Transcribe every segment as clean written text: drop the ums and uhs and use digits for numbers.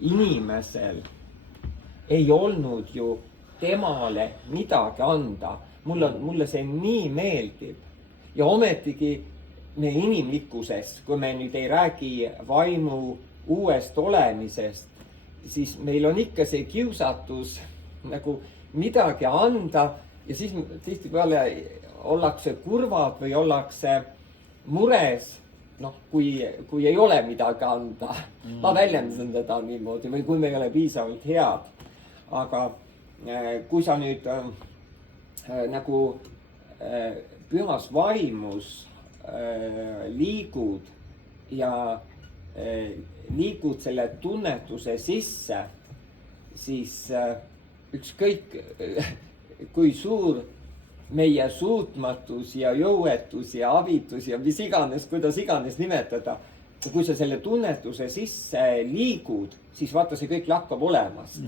inimesel ei olnud ju temale midagi anda. Mulle see nii meeldib. Ja ometigi me inimlikkusest, kui me nüüd ei räägi vaimu uuest olemisest, siis meil on ikka see kiusatus nagu midagi anda ja siis tihtipeale ollakse kurvad või ollakse mures, kui ei ole midagi anda. Ma väljendan teda niimoodi või kui me ei ole piisavalt head. Aga kui sa nüüd nagu pühas vaimus liigud ja liigud selle tunnetuse sisse, siis ükskõik kui suur meie suutmatus ja jõuetus ja abitus ja mis iganes, kuidas iganes nimetada, kui sa selle tunnetuse sisse liigud, siis vaata, see kõik lakkab olemast.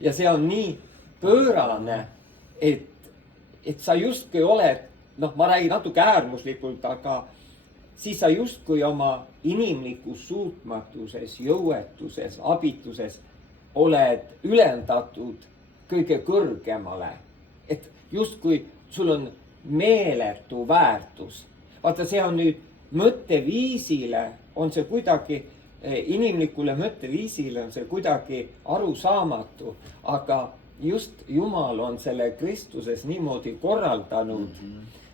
Ja see on nii pöörane, et sa justkui oled, ma räägin natuke äärmuslikult, aga siis sa justkui oma inimlikus suutmatuses, jõuetuses, abituses oled ülendatud kõige kõrgemale. Et justkui sul on meeletu väärtus. Vaata, see on nüüd mõtteviisile, on see kuidagi, inimlikule mõtteviisile on see kuidagi arusaamatu, aga just Jumal on selle Kristuses niimoodi korraldanud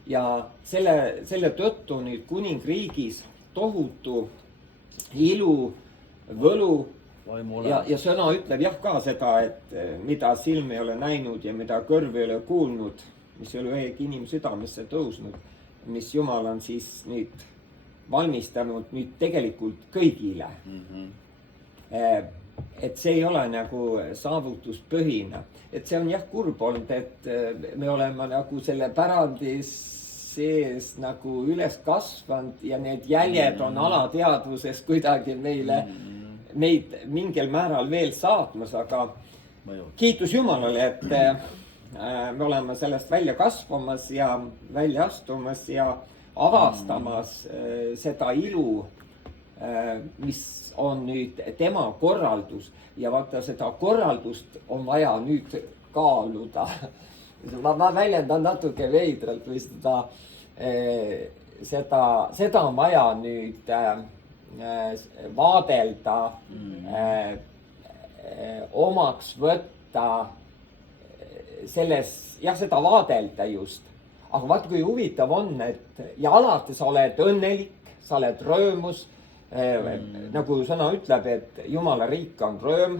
ja selle tõttu nüüd kuningriigis tohutu ilu, võlu ja sõna ütleb jah ka seda, et mida silm ei ole näinud ja mida kõrv ei ole kuulnud, mis ei ole ühegi inimsüdamesse tõusnud, mis Jumal on siis nüüd valmistanud nüüd tegelikult kõigile. Et see ei ole nagu saavutuspõhine. Et see on jah kurb olnud, et me oleme nagu selle pärandi sees nagu üles kasvanud ja need jäljed on alateadvuses kuidagi meid mingil määral veel saatmas, aga kiitus Jumalale, et me oleme sellest välja kasvamas ja välja astumas ja avastamas seda ilu, mis on nüüd tema korraldus ja vaata, seda korraldust on vaja nüüd kaaluda. Ma väljendan natuke veidralt või seda on vaja nüüd vaadelda, omaks võtta selles, jah, seda vaadelda just. Aga vaata, kui huvitav on, et ja alati sa oled õnnelik, sa oled rõõmus, nagu sõna ütleb, et Jumala riik on rõõm,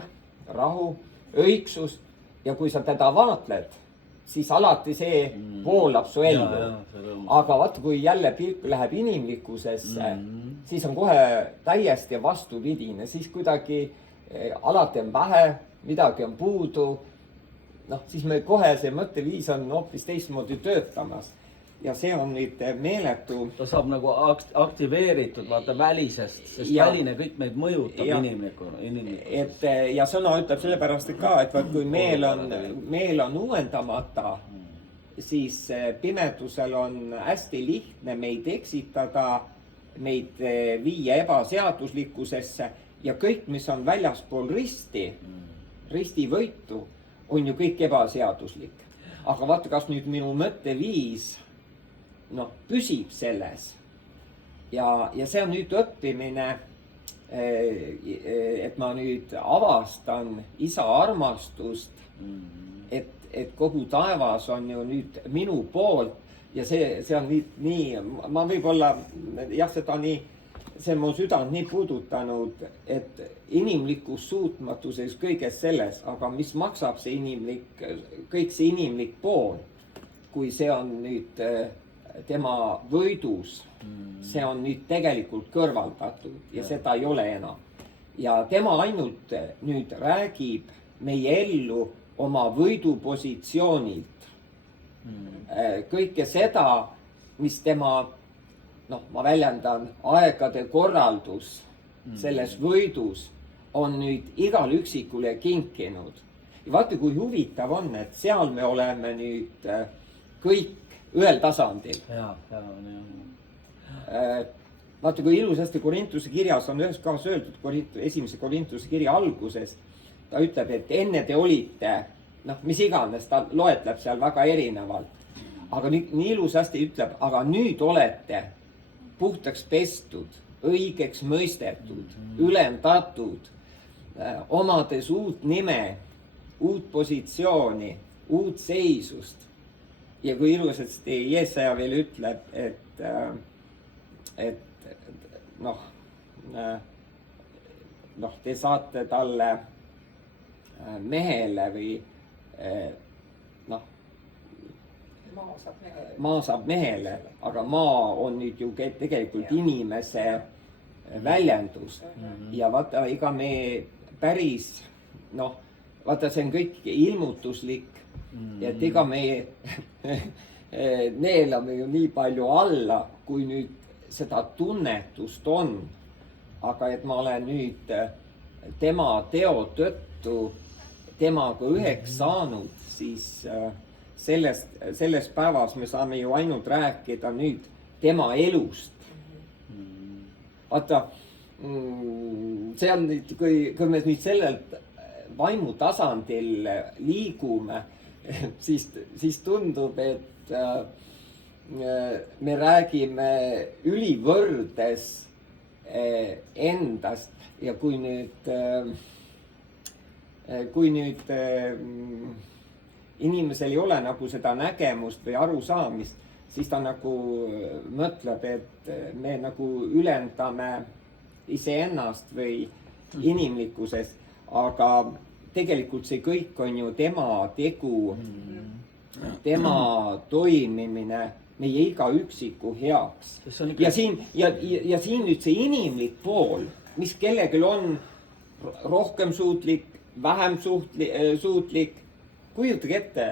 rahu, õigsus ja kui sa teda vaatled, siis alati see voolab su ellu. Aga vaata, kui jälle pilk läheb inimlikkusesse, siis on kohe täiesti vastupidine, siis kuidagi alati on vähe, midagi on puudu, siis me kohe see mõtteviis on hoopis teistmoodi töötamas. Ja see on nüüd meeletu. Ta saab nagu aktiveeritud vaata välisest, sest väline kõik meid mõjutab inimlikult. Ja sõna ütleb sellepärast ka, et kui meel on uuendamata, siis pimedusel on hästi lihtne meid eksitada, meid viia ebaseaduslikkusesse ja kõik, mis on väljaspool ristivõitu, on ju kõik ebaseaduslik. Aga vaata, kas nüüd minu mõtteviis püsib selles ja see on nüüd õppimine, et ma nüüd avastan isa armastust, et kogu taevas on ju nüüd minu poolt ja see on nii, ma võib-olla jah, seda nii, see on mu südant nii puudutanud, et inimlikus suutmatuses kõiges selles, aga mis maksab see inimlik, kõik see inimlik pool, kui see on nüüd tema võidus, see on nüüd tegelikult kõrvaldatud ja seda ei ole enam. Ja tema ainult nüüd räägib meie ellu oma võidupositsioonilt. Kõike seda, mis tema, ma väljendan, aegade korraldus selles võidus on nüüd igal üksikule kinkinud. Ja vaata, kui huvitav on, et seal me oleme nüüd kõik ühel tasandil. vaata, kui ilusasti Korintuse kirjas on ühes kohas öeldud, esimese Korintuse kirja alguses, ta ütleb, et enne te olite, noh, mis iganes, ta loetleb seal väga erinevalt. Aga nii ilusasti ütleb, aga nüüd olete puhtaks pestud, õigeks mõistetud, ülendatud, omades uut nime, uut positsiooni, uut seisust. Ja kui ilusasti Jeesaja veel ütleb, et te saate talle mehele või maa saab mehele, aga maa on nüüd ju tegelikult inimese väljendus. Ja vaata, ega me päris, vaata, see on kõik ilmutuslik, et ega me neelame ju nii palju alla, kui nüüd seda tunnetust on. Aga et ma olen nüüd tema teo tõttu temaga üheks saanud, siis selles päevas me saame ju ainult rääkida nüüd tema elust. Vaata, see on nüüd, kui me nüüd sellelt vaimu tasandil liigume, siis tundub, et me räägime ülivõrdes endast ja kui nüüd inimesel ei ole nagu seda nägemust või arusaamist, siis ta nagu mõtleb, et me nagu ülendame iseennast või inimlikkuses, aga tegelikult see kõik on ju tema tegu, tema toimimine meie iga üksiku heaks. Ja siin nüüd see inimlik pool, mis kellelgi on rohkem suutlik, vähem suutlik, kujutage ette,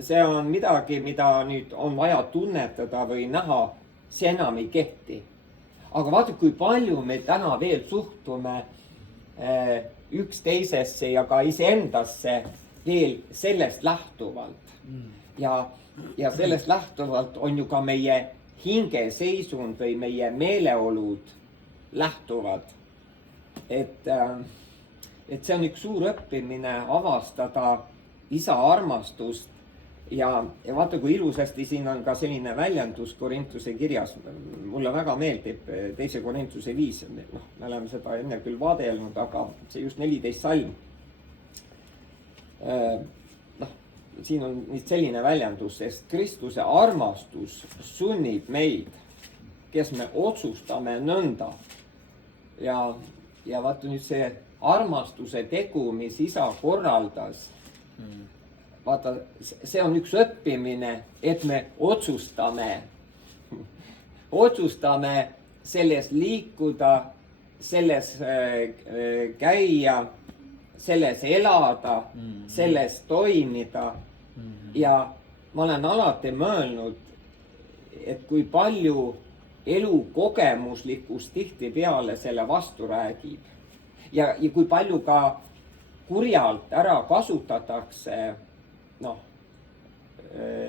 see on midagi, mida nüüd on vaja tunnetada või näha, see enam ei kehti. Aga vaata, kui palju me täna veel suhtume üksteisesse ja ka iseendasse veel sellest lähtuvalt. Ja sellest lähtuvalt on ju ka meie hingeseisund või meie meeleolud lähtuvad. Et see on üks suur õppimine avastada isa armastust ja vaata, kui ilusasti siin on ka selline väljendus Korintuse kirjas. Mulle väga meeldib 2. Korintuse 5, me oleme seda enne küll vaadelnud, aga see just 14 salm. Siin on nüüd selline väljendus, sest Kristuse armastus sunnib meid, kes me otsustame nõnda. Ja vaata nüüd see armastuse tegu, mis isa korraldas, vaata, see on üks õppimine, et me otsustame selles liikuda, selles käia, selles elada, selles toimida. Ja ma olen alati mõelnud, et kui palju elukogemuslikkus tihtipeale selle vastu räägib. Ja kui palju ka kurjalt ära kasutatakse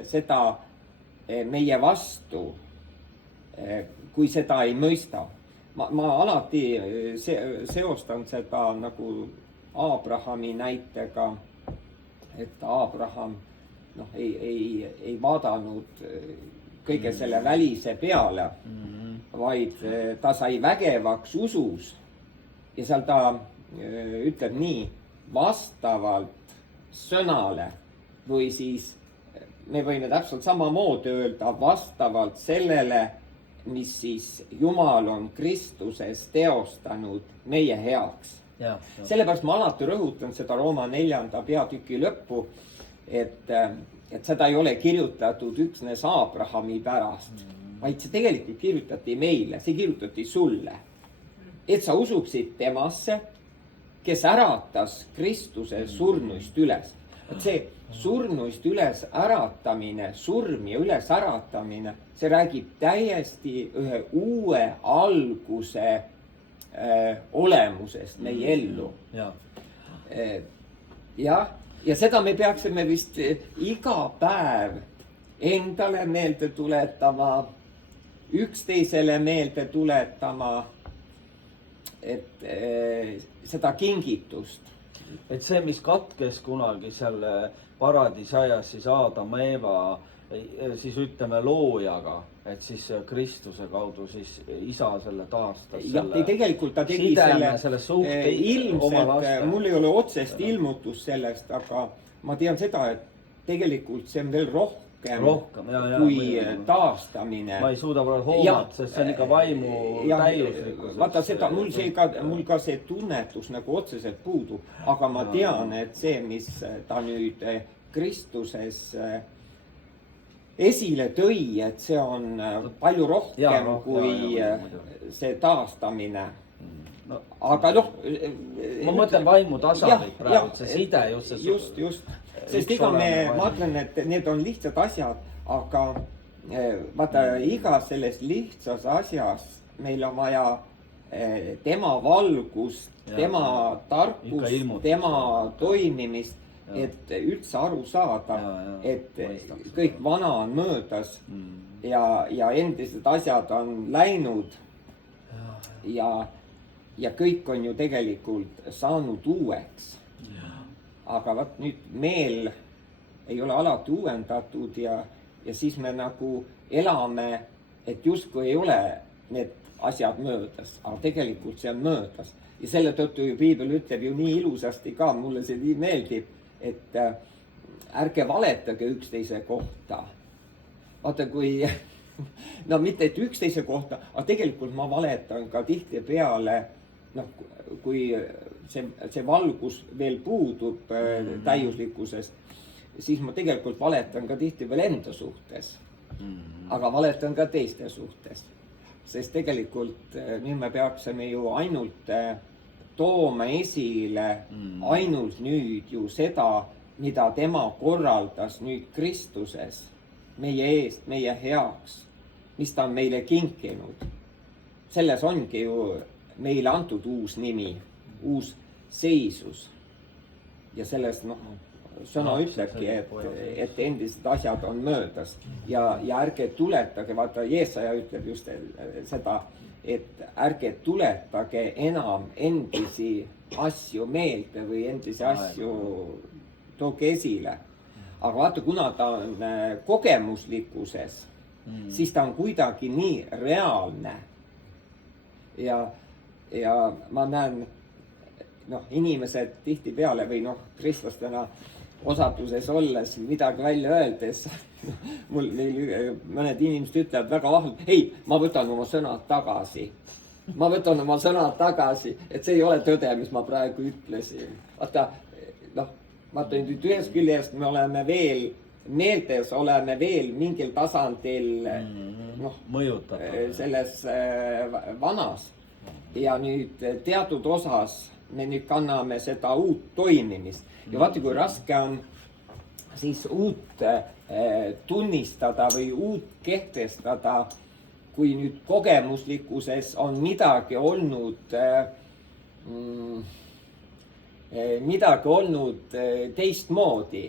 seda meie vastu, kui seda ei mõista. Ma alati seostan seda nagu Abrahami näitega, et Abraham ei vaadanud kõige selle välise peale, vaid ta sai vägevaks usus ja seal ta ütleb nii, vastavalt sõnale või siis me võime täpselt samamoodi öelda vastavalt sellele, mis siis Jumal on Kristuses teostanud meie heaks. Sellepärast ma alati rõhutan seda Rooma 4. peatüki lõppu, et seda ei ole kirjutatud üksnes Abrahami pärast, vaid see tegelikult kirjutati meile, see kirjutati sulle. Et sa usuksid temasse, kes äratas Kristuse surnuist üles. Et see surnuist üles äratamine, surm ja üles äratamine, see räägib täiesti ühe uue alguse olemusest meie ellu. Ja seda me peaksime vist iga päev endale meelde tuletama üksteisele meelde tuletama, et seda kingitust. Et see, mis katkes kunagi seal paradiisiajas siis Aadam, Eeva, siis ütleme loojaga, et siis Kristuse kaudu siis isa selle taastas. Ja, tegelikult ta tegi selle suhte ilmselt, mul ei ole otsest ilmutust sellest, aga ma tean seda, et tegelikult see on veel rohkem kui taastamine. Ma ei suuda hoomata, sest see on ikka vaimu täiuslikkus. Vaata seda, mul ka see tunnetus nagu otseselt puudub, aga ma tean, et see, mis ta nüüd Kristuses esile tõi, et see on palju rohkem kui see taastamine. Aga noh... Ma mõtlen vaimu tasandit praegu, see side just. Just. Sest ega ma mõtlen, et need on lihtsad asjad, aga vaata, iga selles lihtsas asjas meil on vaja tema valgust, tema tarkust, tema toimimist, et üldse aru saada, et kõik vana on möödas ja endised asjad on läinud ja kõik on ju tegelikult saanud uueks. Aga vaat nüüd meel ei ole alati uuendatud ja siis me nagu elame, et justkui ei ole need asjad möödas, aga tegelikult see on möödas. Ja selle tõttu ju piibel ütleb ju nii ilusasti ka, mulle see nii meeldib, et ärge valetage üksteise kohta. Vaata kui, no mitte et üksteise kohta, aga tegelikult ma valetan ka tihtipeale, noh, kui see valgus veel puudub täiuslikkusest, siis ma tegelikult valetan ka tihti veel enda suhtes. Aga valetan ka teiste suhtes. Sest tegelikult nüüd me peaksime ju ainult tooma esile ainult nüüd ju seda, mida tema korraldas nüüd Kristuses meie eest, meie heaks, mis ta on meile kinkinud. Selles ongi ju meile antud uus nimi, uus seisus. Ja sellest sõna ütlebki, et endised asjad on möödas. Ja ärge tuletage, vaata Jeesaja ütleb just seda, et ärge tuletage enam endisi asju meelde või endisi asju tooge esile. Aga vaata, kuna ta on kogemuslikkuses, siis ta on kuidagi nii reaalne. Ja ma näen, inimesed tihtipeale või kristlastena osatuses olles midagi välja öeldes, mõned inimesed ütlevad väga vahvalt, ei, ma võtan oma sõnad tagasi. Ma võtan oma sõnad tagasi, et see ei ole tõde, mis ma praegu ütlesin. Vaata nüüd ühest küljest me oleme veel, meeltes oleme veel mingil tasandil selles vanas. Ja nüüd teatud osas me nüüd kanname seda uut toimimist. Ja vaata, kui raske on siis uut tunnistada või uut kehtestada, kui nüüd kogemuslikkuses on midagi olnud teistmoodi,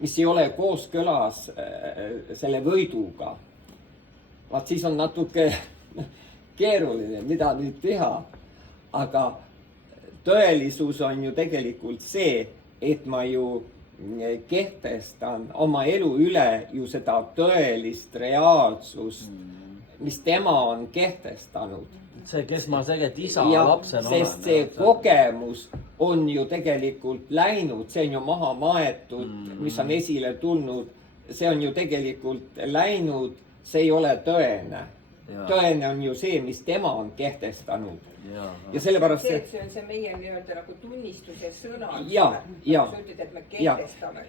mis ei ole kooskõlas selle võiduga. Vaat siis on natuke keeruline, mida nüüd teha. Aga tõelisus on ju tegelikult see, et ma ju kehtestan oma elu üle ju seda tõelist reaalsust, mis tema on kehtestanud. See, kes ma tegelikult isa lapsena olen. Sest see kogemus on ju tegelikult läinud, see on ju maha maetud, mis on esile tulnud, see on ju tegelikult läinud, see ei ole tõene. Tõene on ju see, mis tema on kehtestanud. Ja sellepärast see, et see on see meie nii-öelda nagu tunnistuse sõna. Ja. Sa ütled, et me kehtestame.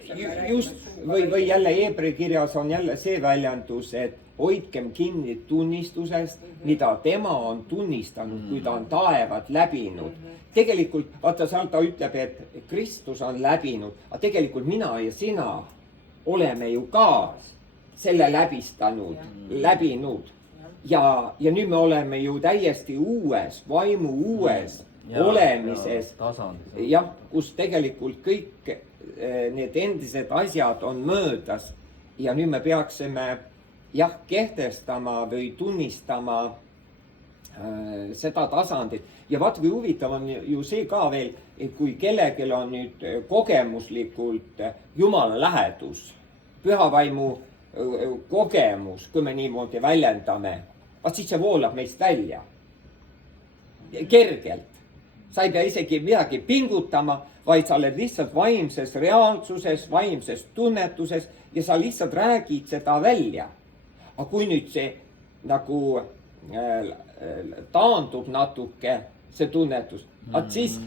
Just, või jälle Heebri kirjas on jälle see väljendus, et hoidkem kinni tunnistusest, mida tema on tunnistanud, kui ta on taevad läbinud. Tegelikult, vaata seal ta ütleb, et Kristus on läbinud, aga tegelikult mina ja sina oleme ju ka selle läbinud. Ja nüüd me oleme ju täiesti uues, vaimu uues olemises, kus tegelikult kõik need endised asjad on möödas ja nüüd me peaksime jah, kehtestama või tunnistama seda tasandit. Ja vaata, kui huvitav on ju see ka veel, et kui kellelgi on nüüd kogemuslikult Jumala lähedus, pühavaimu kogemus, kui me niimoodi väljendame, vaat siis see voolab meist välja. Kergelt. Sa ei pea isegi midagi pingutama, vaid sa oled lihtsalt vaimses reaalsuses, vaimses tunnetuses ja sa lihtsalt räägid seda välja. Aga kui nüüd see nagu taandub natuke, see tunnetus, siis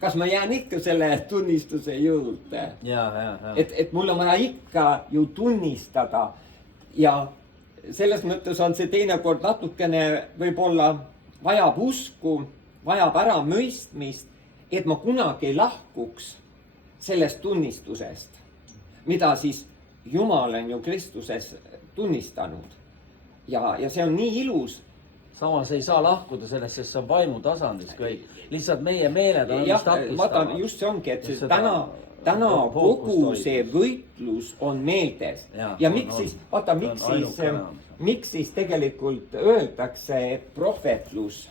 kas ma jään ikka selle tunnistuse juurde? Et mul on vaja ikka ju tunnistada ja selles mõttes on see teinekord natukene võib-olla vajab usku, vajab ära mõistmist, et ma kunagi ei lahkuks sellest tunnistusest, mida siis Jumal on ju Kristuses tunnistanud. Ja see on nii ilus. Samas ei saa lahkuda sellest, sest see on vaimu tasandis kõik. Lihtsalt meie meeled on vist takistavad. Just see ongi, et see täna kogu see võitlus on meeldes. Ja miks siis, vaata, miks siis tegelikult öeldakse, et prohvetlus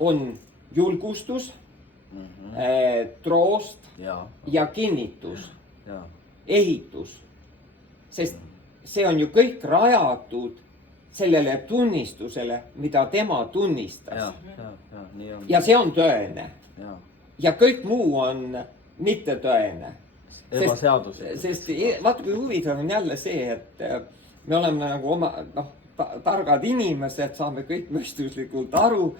on julgustus, troost ja kinnitus, ehitus. Sest see on ju kõik rajatud sellele tunnistusele, mida tema tunnistas. Ja see on tõene. Ja kõik muu on mitte tõene. Sest vaata, kui huvitav on jälle see, et me oleme nagu oma targad inimesed, saame kõik mõistuslikult aru,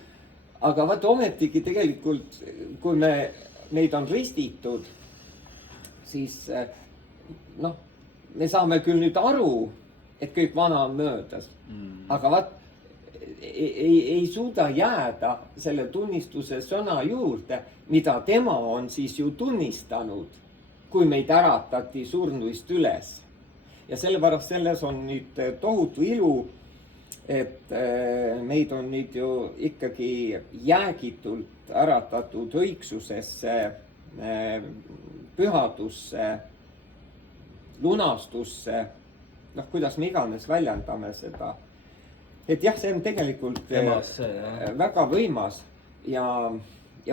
aga vaata ometigi tegelikult, kui meid on ristitud, siis me saame küll nüüd aru, et kõik vana on möödas. Aga vaat ei suuda jääda selle tunnistuse sõna juurde, mida tema on siis ju tunnistanud, kui meid äratati surnuist üles. Ja sellepärast selles on nüüd tohutu ilu, et meid on nüüd ju ikkagi jäägitult äratatud õigsusesse, pühadusse, lunastusse, kuidas me iganes väljendame seda. Et jah, see on tegelikult väga võimas ja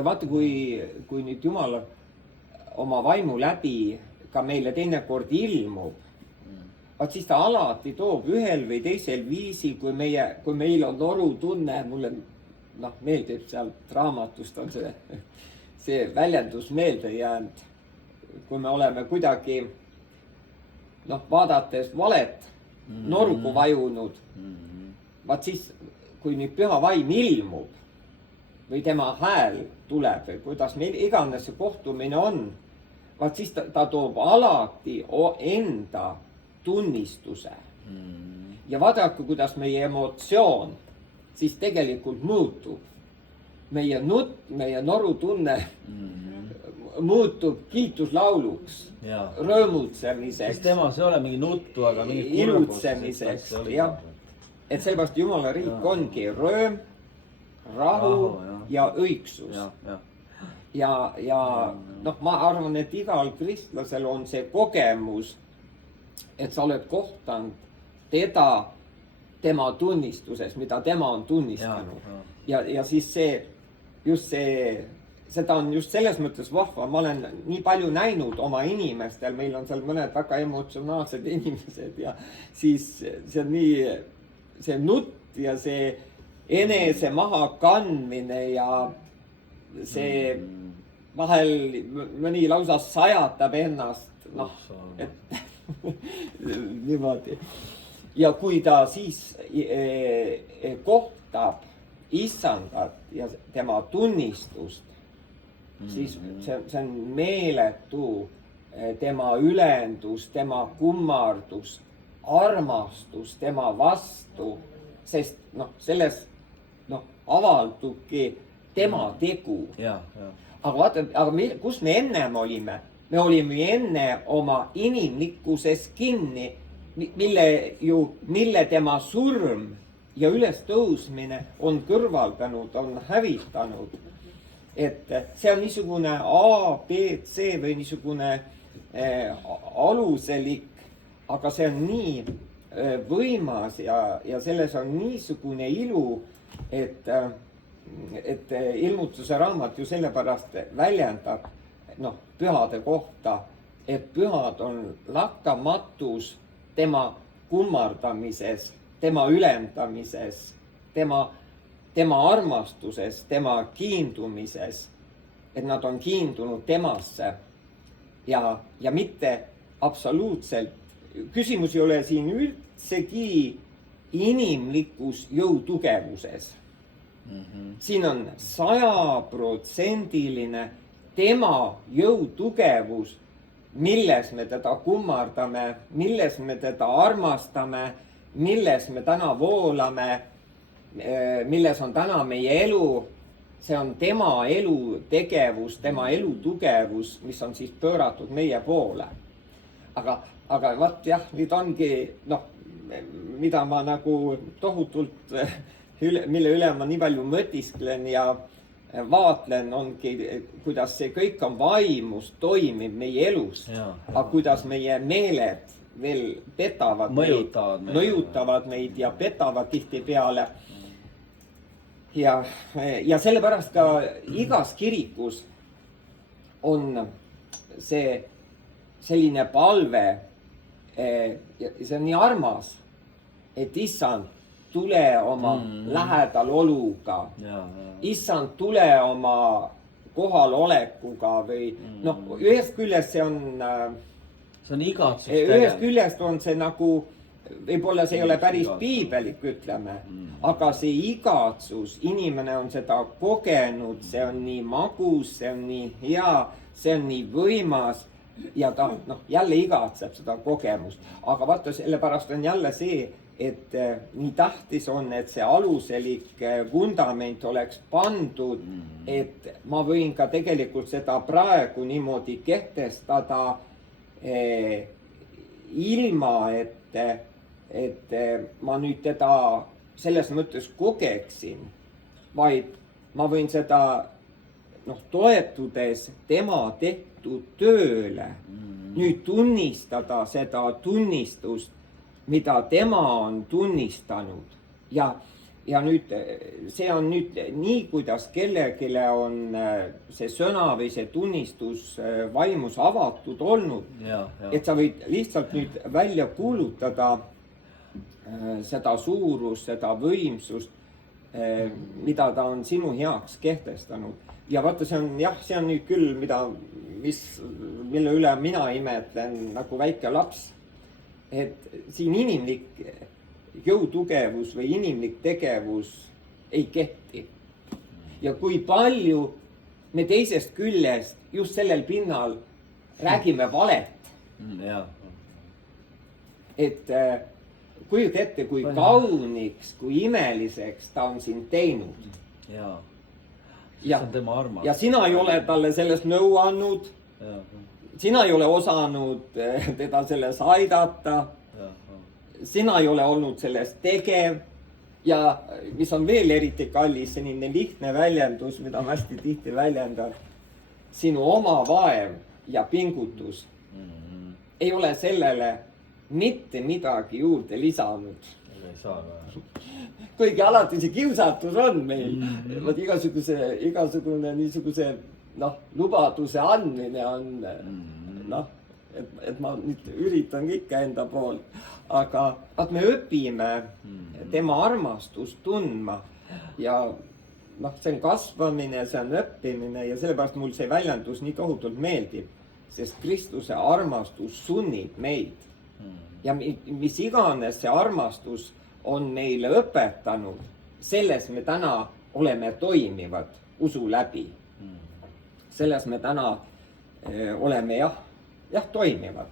vaata, kui nüüd Jumal oma vaimu läbi ka meile teinekord ilmub, vaat siis ta alati toob ühel või teisel viisil, kui meil on norutunne, mulle meeldib sealt raamatust on see väljendus meelde jäänud, kui me oleme kuidagi vaadates valet norgu vajunud, vaat siis, kui nüüd püha vaim ilmub või tema hääl tuleb või kuidas meil iganes see kohtumine on, vaat siis ta toob alati enda tunnistuse. Ja vaadake, kuidas meie emotsioon siis tegelikult muutub. Meie nutt, meie norutunne muutub kiituslauluks, rõõmutsemiseks. Sest temas ei ole mingi nuttu, aga mingi ilutsemiseks. Et sellepärast Jumala riik ongi rõõm, rahu ja õigsus. Ja ma arvan, et igal kristlasel on see kogemus, et sa oled kohtanud teda tema tunnistuses, mida tema on tunnistanud. Ja siis seda on just selles mõttes vahva. Ma olen nii palju näinud oma inimestel, meil on seal mõned väga emotsionaalsed inimesed ja siis see on nii, see nutt ja see enese maha kandmine ja see vahel mõni lausa sajatab ennast, et niimoodi. Ja kui ta siis kohtab issandat ja tema tunnistust, siis see on meeletu tema ülendus, tema kummardus, armastus tema vastu, sest selles avaldubki tema tegu. Aga vaata, kus me ennem olime? Me olime enne oma inimlikkuses kinni, mille tema surm ja ülestõusmine on kõrvaldanud, on hävitanud. Et see on niisugune A, B, C või niisugune aluselik, aga see on nii võimas ja selles on niisugune ilu, et ilmutuse raamat ju sellepärast väljendab pühade kohta, et pühad on lakkamatus tema kummardamises, tema ülendamises, tema armastuses, tema kiindumises, et nad on kiindunud temasse ja mitte absoluutselt. Küsimus ei ole siin üldsegi inimlikus jõutugevuses. Siin on 100% tema jõutugevus, milles me teda kummardame, milles me teda armastame, milles me täna voolame, milles on täna meie elu. See on tema elutegevus, tema elutugevus, mis on siis pööratud meie poole. Aga vaat jah, nüüd ongi, mida ma nagu tohutult, mille üle ma nii palju mõtisklen ja vaatlen, ongi, kuidas see kõik on vaimus, toimib meie elus. Aga kuidas meie meeled veel petavad mõjutavad meid ja petavad tihtipeale. Ja sellepärast ka igas kirikus on see selline palve, see on nii armas, et issand, tule oma lähedal oluga, issand, tule oma kohalolekuga või ühest küljest see on igatsus. Ühest küljest on see nagu, võib-olla see ei ole päris piibelik, ütleme, aga see igatsus, inimene on seda kogenud, see on nii magus, see on nii hea, see on nii võimas ja ta jälle igatseb seda kogemust. Aga vaata, sellepärast on jälle see, et nii tähtis on, et see aluselik vundament oleks pandud, et ma võin ka tegelikult seda praegu niimoodi kehtestada ilma, et ma nüüd teda selles mõttes kogeksin, vaid ma võin seda toetudes tema tehtud tööle nüüd tunnistada seda tunnistust, mida tema on tunnistanud ja nüüd see on nüüd nii, kuidas kellelegi on see sõna või see tunnistus vaimus avatud olnud, et sa võid lihtsalt nüüd välja kuulutada seda suurust, seda võimsust, mida ta on sinu heaks kehtestanud. Ja vaata, see on nüüd küll, mille üle mina imetlen nagu väike laps. Et siin inimlik jõutugevus või inimlik tegevus ei kehti. Ja kui palju me teisest küljest just sellel pinnal räägime valet. Et kujuta ette, kui kauniks, kui imeliseks ta on sind teinud. Ja sina ei ole talle sellest nõu andnud. Sina ei ole osanud teda selles aidata. Sina ei ole olnud sellest tegev. Ja mis on veel eriti kallis, selline lihtne väljendus, mida ma hästi tihti väljendan. Sinu oma vaev ja pingutus ei ole sellele mitte midagi juurde lisanud. Kuigi alati see kiusatus on meil. Igasugune niisuguse lubaduse andmine on, et ma nüüd üritan ikka enda poolt, aga me õpime tema armastust tundma ja see on kasvamine, see on õppimine ja sellepärast mul see väljendus nii tohutult meeldib, sest Kristuse armastus sunnib meid ja mis iganes see armastus on meile õpetanud, selles me täna oleme toimivad usu läbi. Selles me täna oleme toimivad.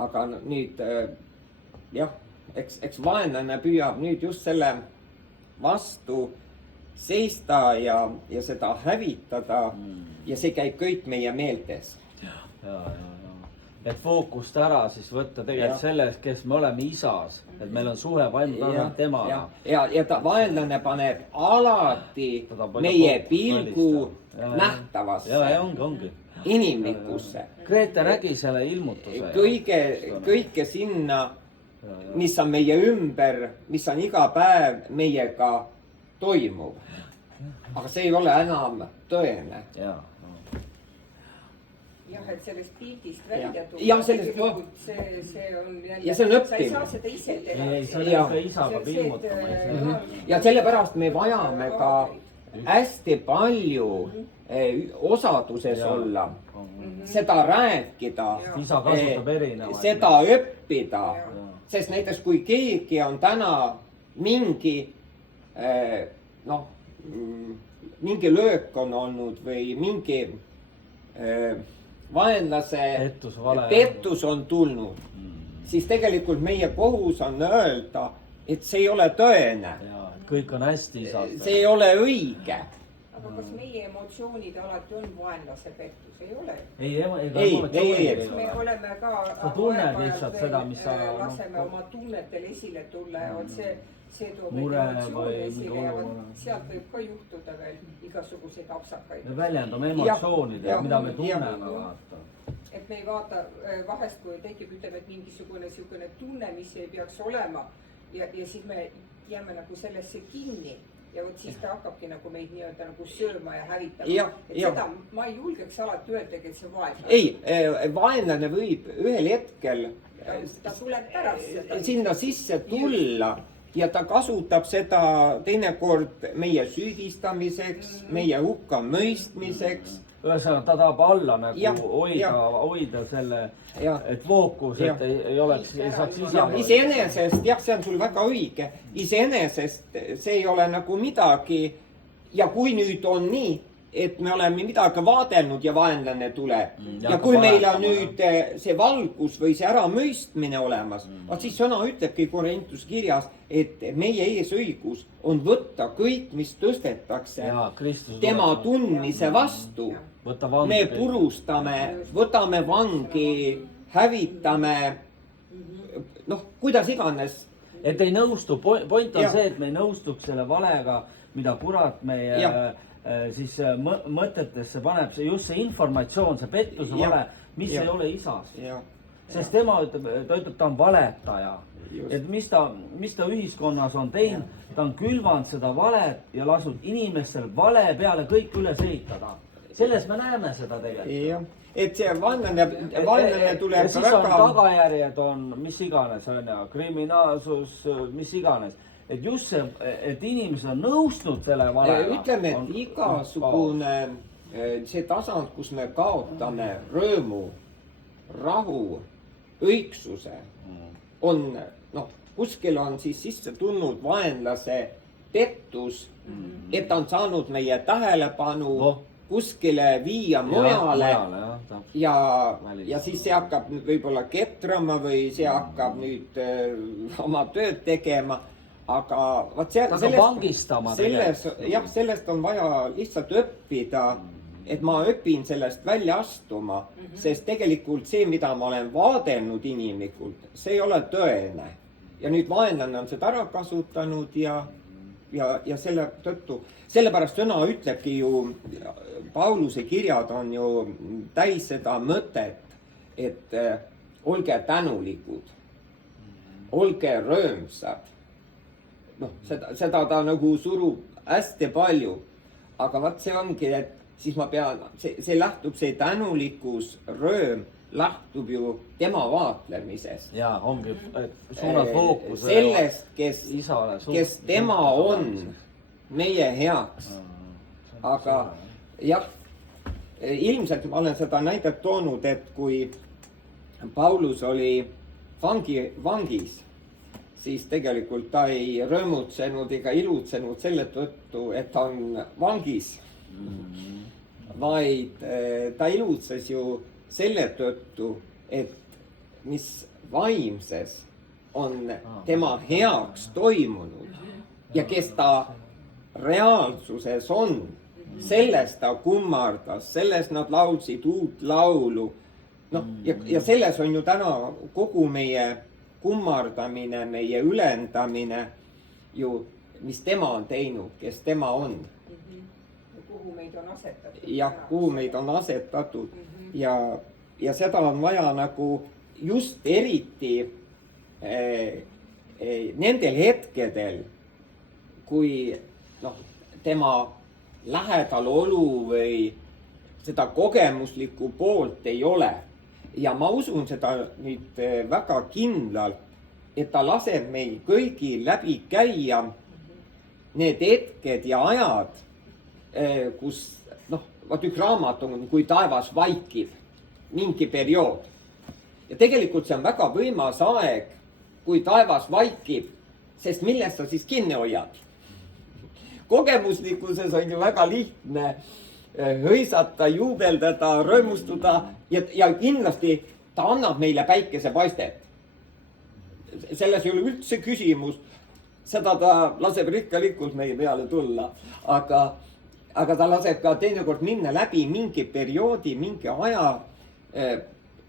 Aga nüüd eks vaenlane püüab nüüd just selle vastu seista ja seda hävitada ja see käib kõik meie meeltes. Et fookust ära siis võtta tegelikult selles, kes me oleme isas, et meil on suhe vaimne temaga. Ja ta vaenlane paneb alati meie pilgu nähtavasse. Ongi. Inimlikusse. Grete nägi selle ilmutuse. Kõike sinna, mis on meie ümber, mis on iga päev meiega toimuv. aga see ei ole enam tõene. jah, et sellest pildist välja tulla. jah, sellest, see on jälle. ja see on õppimine. sa ei saa seda ise teha. ei, sa oled ka isaga pilmutama. ja sellepärast me vajame ka hästi palju osaduses olla, seda rääkida, isa kasutab erinevaid. seda õppida, sest näiteks kui keegi on täna mingi noh, mingi löök on olnud või mingi vaenlase pettus on tulnud, siis tegelikult meie kohus on öelda, et see ei ole tõene. kõik on hästi isalt. see ei ole õige. aga kas meie emotsioonid alati on vaenlase pettus? ei ole. ei. me oleme ka. sa tunned lihtsalt seda, mis sa. laseme oma tunnetel esile tulla ja vot see toob mure emotsioone esile ja sealt võib ka juhtuda veel igasuguseid apsakaid. me väljendame emotsioonidega, mida me tunneme, vaata. et me ei vaata vahest, kui tekib, ütleme, et mingisugune niisugune tunne, mis ei peaks olema ja siis me jääme nagu sellesse kinni ja vot siis ta hakkabki nagu meid nii-öelda nagu sööma ja hävitama. Seda ma ei julgeks alati öeldagi, et see vaenlane. ei, vaenlane võib ühel hetkel ta tuleb pärast sinna sisse tulla ja ta kasutab seda teinekord meie süüdistamiseks, meie hukkamõistmiseks. ühesõnaga, ta tahab alla nagu hoida selle, et fookus, et ei oleks, ei saaks iseenesest, jah, see on sul väga õige. Iseenesest see ei ole nagu midagi. Ja kui nüüd on nii, et me oleme midagi vaadelnud ja vaenlane tuleb. Ja kui meil on nüüd see valgus või see äramõistmine olemas, siis sõna ütlebki Korintuse kirjas, et meie eesõigus on võtta kõik, mis tõstetakse tema tundmise vastu. Me purustame, võtame vangi, hävitame, noh, kuidas iganes. Et ei nõustu, point on see, et me ei nõustuks selle valega, mida kurat meie siis mõtetesse paneb, see just see informatsioon, see pettuse vale, mis ei ole isast. Sest tema ütleb, ta on valetaja. Et mis ta ühiskonnas on teinud, ta on külvanud seda valet ja lasnud inimestel vale peale kõik üles ehitada. Selles me näeme seda tegelikult. Et see vaenlane tuleb ja siis on tagajärjed on, mis iganes on ja kriminaalsus, mis iganes. Et just see, et inimesed on nõustnud selle valega. Ütleme, et igasugune see tasand, kus me kaotame rõõmu, rahu, õigsuse, on, noh, kuskil on siis sisse tulnud vaenlase pettus, et ta on saanud meie tähelepanu kuskile viia mujale ja siis see hakkab võib-olla ketrama või see hakkab nüüd oma tööd tegema. Aga vaat sellest on vaja lihtsalt õppida, et ma õpin sellest välja astuma, sest tegelikult see, mida ma olen vaadelnud inimlikult, see ei ole tõene. Ja nüüd vaenlane on seda ära kasutanud ja selle tõttu, sellepärast sõna ütlebki ju, Pauluse kirjad on ju täis seda mõtet, et olge tänulikud, olge rõõmsad. Noh, seda ta nagu surub hästi palju, aga vaat see ongi, et siis ma pean, see lähtub, see tänulikkus, rõõm lähtub ju tema vaatlemisest. Jaa, ongi, et suunad fookus sellest, kes tema on meie heaks. Aga jah, ilmselt ma olen seda näidet toonud, et kui Paulus oli vangis, siis tegelikult ta ei rõõmutsenud ega ilutsenud selle tõttu, et ta on vangis, vaid ta ilutses ju selle tõttu, et mis vaimses on tema heaks toimunud ja kes ta reaalsuses on, sellest ta kummardas, sellest nad laulsid uut laulu. No, ja selles on ju täna kogu meie kummardamine, meie ülendamine ju, mis tema on teinud, kes tema on. Kuhu meid on asetatud. Jah, kuhu meid on asetatud ja seda on vaja nagu just eriti nendel hetkedel, kui noh, tema lähedal olu või seda kogemuslikku poolt ei ole. Ja ma usun seda nüüd väga kindlalt, et ta laseb meil kõigil läbi käia need hetked ja ajad, kus noh, vaat üks raamat on Kui taevas vaikib, mingi periood. Ja tegelikult see on väga võimas aeg, kui taevas vaikib, sest millest sa siis kinni hoiad? Kogemuslikkuses on ju väga lihtne hõisata, juubeldada, rõõmustuda ja kindlasti ta annab meile päikesepaistet. Selles ei ole üldse küsimus, seda ta laseb rikkalikult meie peale tulla, aga ta laseb ka teinekord minna läbi mingi perioodi, mingi aja.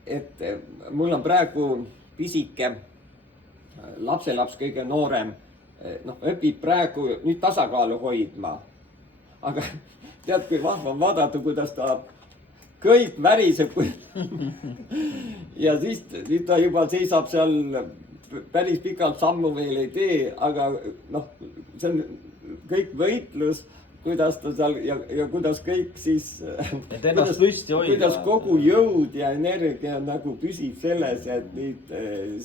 Et mul on praegu pisike lapselaps, kõige noorem, noh, õpib praegu nüüd tasakaalu hoidma. Aga tead, kui vahva on vaadata, kuidas ta kõik väriseb. Ja siis nüüd ta juba seisab seal päris pikalt sammu veel ei tee, aga noh, see on kõik võitlus, kuidas ta seal ja kuidas kõik siis, kuidas kogu jõud ja energia nagu püsib selles, et nüüd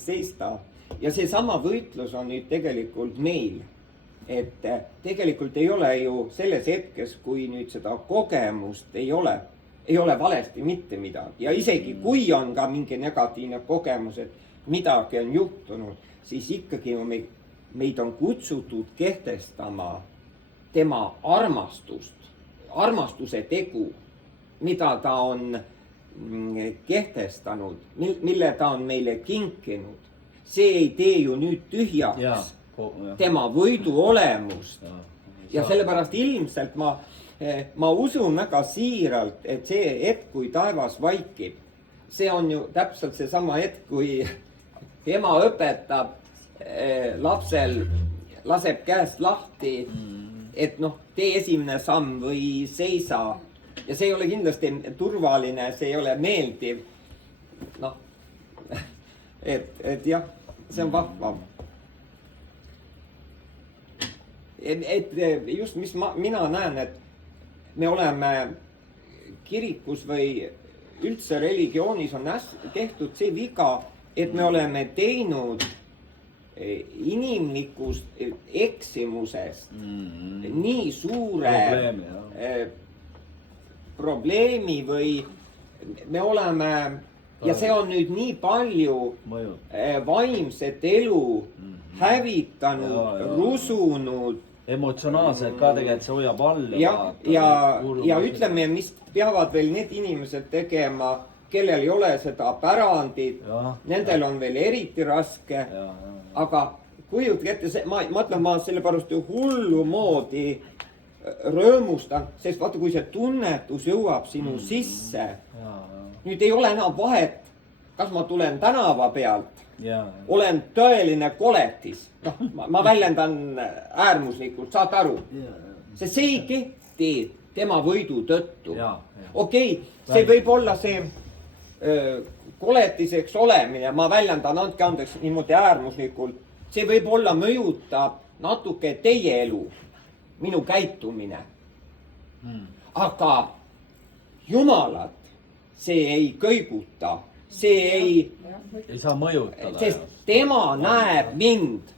seista. Ja see sama võitlus on nüüd tegelikult meil, et tegelikult ei ole ju selles hetkes, kui nüüd seda kogemust ei ole valesti mitte midagi. Ja isegi kui on ka mingi negatiivne kogemus, et midagi on juhtunud, siis ikkagi meid on kutsutud kehtestama tema armastust, armastuse tegu, mida ta on kehtestanud, mille ta on meile kinkinud. See ei tee ju nüüd tühjaks tema võidu olemust. Ja sellepärast ilmselt ma usun väga siiralt, et see hetk, kui taevas vaikib, see on ju täpselt see sama hetk, kui ema õpetab lapsel, laseb käest lahti, et noh, tee esimene samm või seisa. Ja see ei ole kindlasti turvaline, see ei ole meeldiv. Noh, et jah, see on vahva. Et just mis mina näen, et me oleme kirikus või üldse religioonis on tehtud see viga, et me oleme teinud inimlikust eksimusest nii suure probleemi või me oleme, ja see on nüüd nii palju vaimset elu hävitanud, rusunud. Emotsionaalselt ka tegelikult see hoiab all. Ja ütleme, mis peavad veel need inimesed tegema, kellel ei ole seda pärandit, nendel on veel eriti raske. Aga kujutke ette, ma ütlen, ma sellepärast ju hullu moodi rõõmustan, sest vaata, kui see tunnetus jõuab sinu sisse, nüüd ei ole enam vahet, kas ma tulen tänava pealt, olen tõeline koletis. Noh, ma väljendan äärmuslikult, saad aru. See ei kehti tema võidu tõttu. Okei, see võib olla see koletiseks olemine, ma väljendan, andke andeks niimoodi äärmuslikult. See võib olla mõjutab natuke teie elu, minu käitumine. Aga Jumalat see ei kõiguta, see ei saa mõjutada. Sest tema näeb mind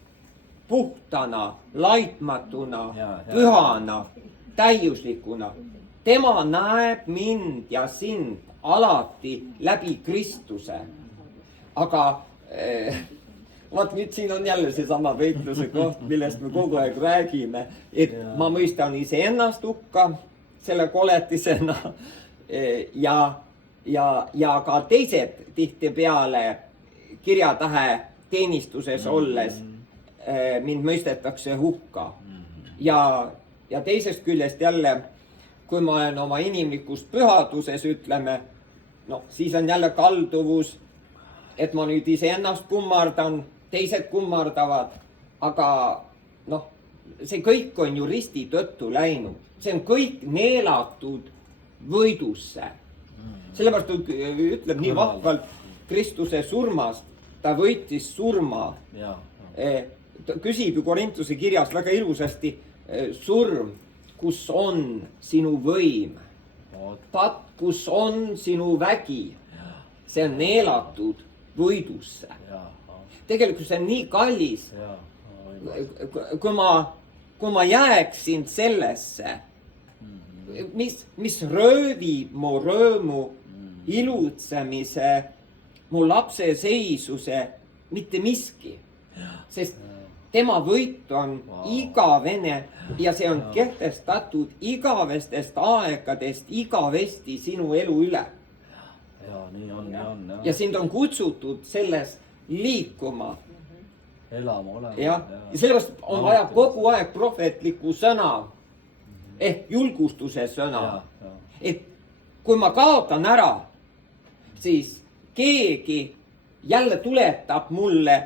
puhtana, laitmatuna, pühana, täiuslikuna. Tema näeb mind ja sind alati läbi Kristuse. Aga vaat nüüd siin on jälle seesama võitluse koht, millest me kogu aeg räägime, et ma mõistan iseennast hukka selle koletisena ja ka teised tihtipeale kirjatähe teenistuses olles mind mõistetakse hukka. Ja teisest küljest jälle, kui ma olen oma inimlikus pühaduses, ütleme, no siis on jälle kalduvus, et ma nüüd iseennast kummardan, teised kummardavad, aga noh, see kõik on ju risti tõttu läinud. See on kõik neelatud võidusse. Sellepärast ütleb nii vahvalt Kristuse surmast, ta võitis surma. ja, Ta küsib ju Korintuse kirjas väga ilusasti, surm, kus on sinu võim, patt, kus on sinu vägi, see on neelatud võidusse. Tegelikult see on nii kallis, kui ma jääksin sellesse, mis röövib mu rõõmu, ilutsemise, mu lapse seisuse, mitte miski. Sest tema võit on igavene ja see on kehtestatud igavestest aegadest igavesti sinu elu üle. ja nii on, ja sind on kutsutud selles liikuma. elama olema. Ja sellepärast on vaja kogu aeg prohvetlikku sõna ehk julgustuse sõna. Et kui ma kaotan ära, siis keegi jälle tuletab mulle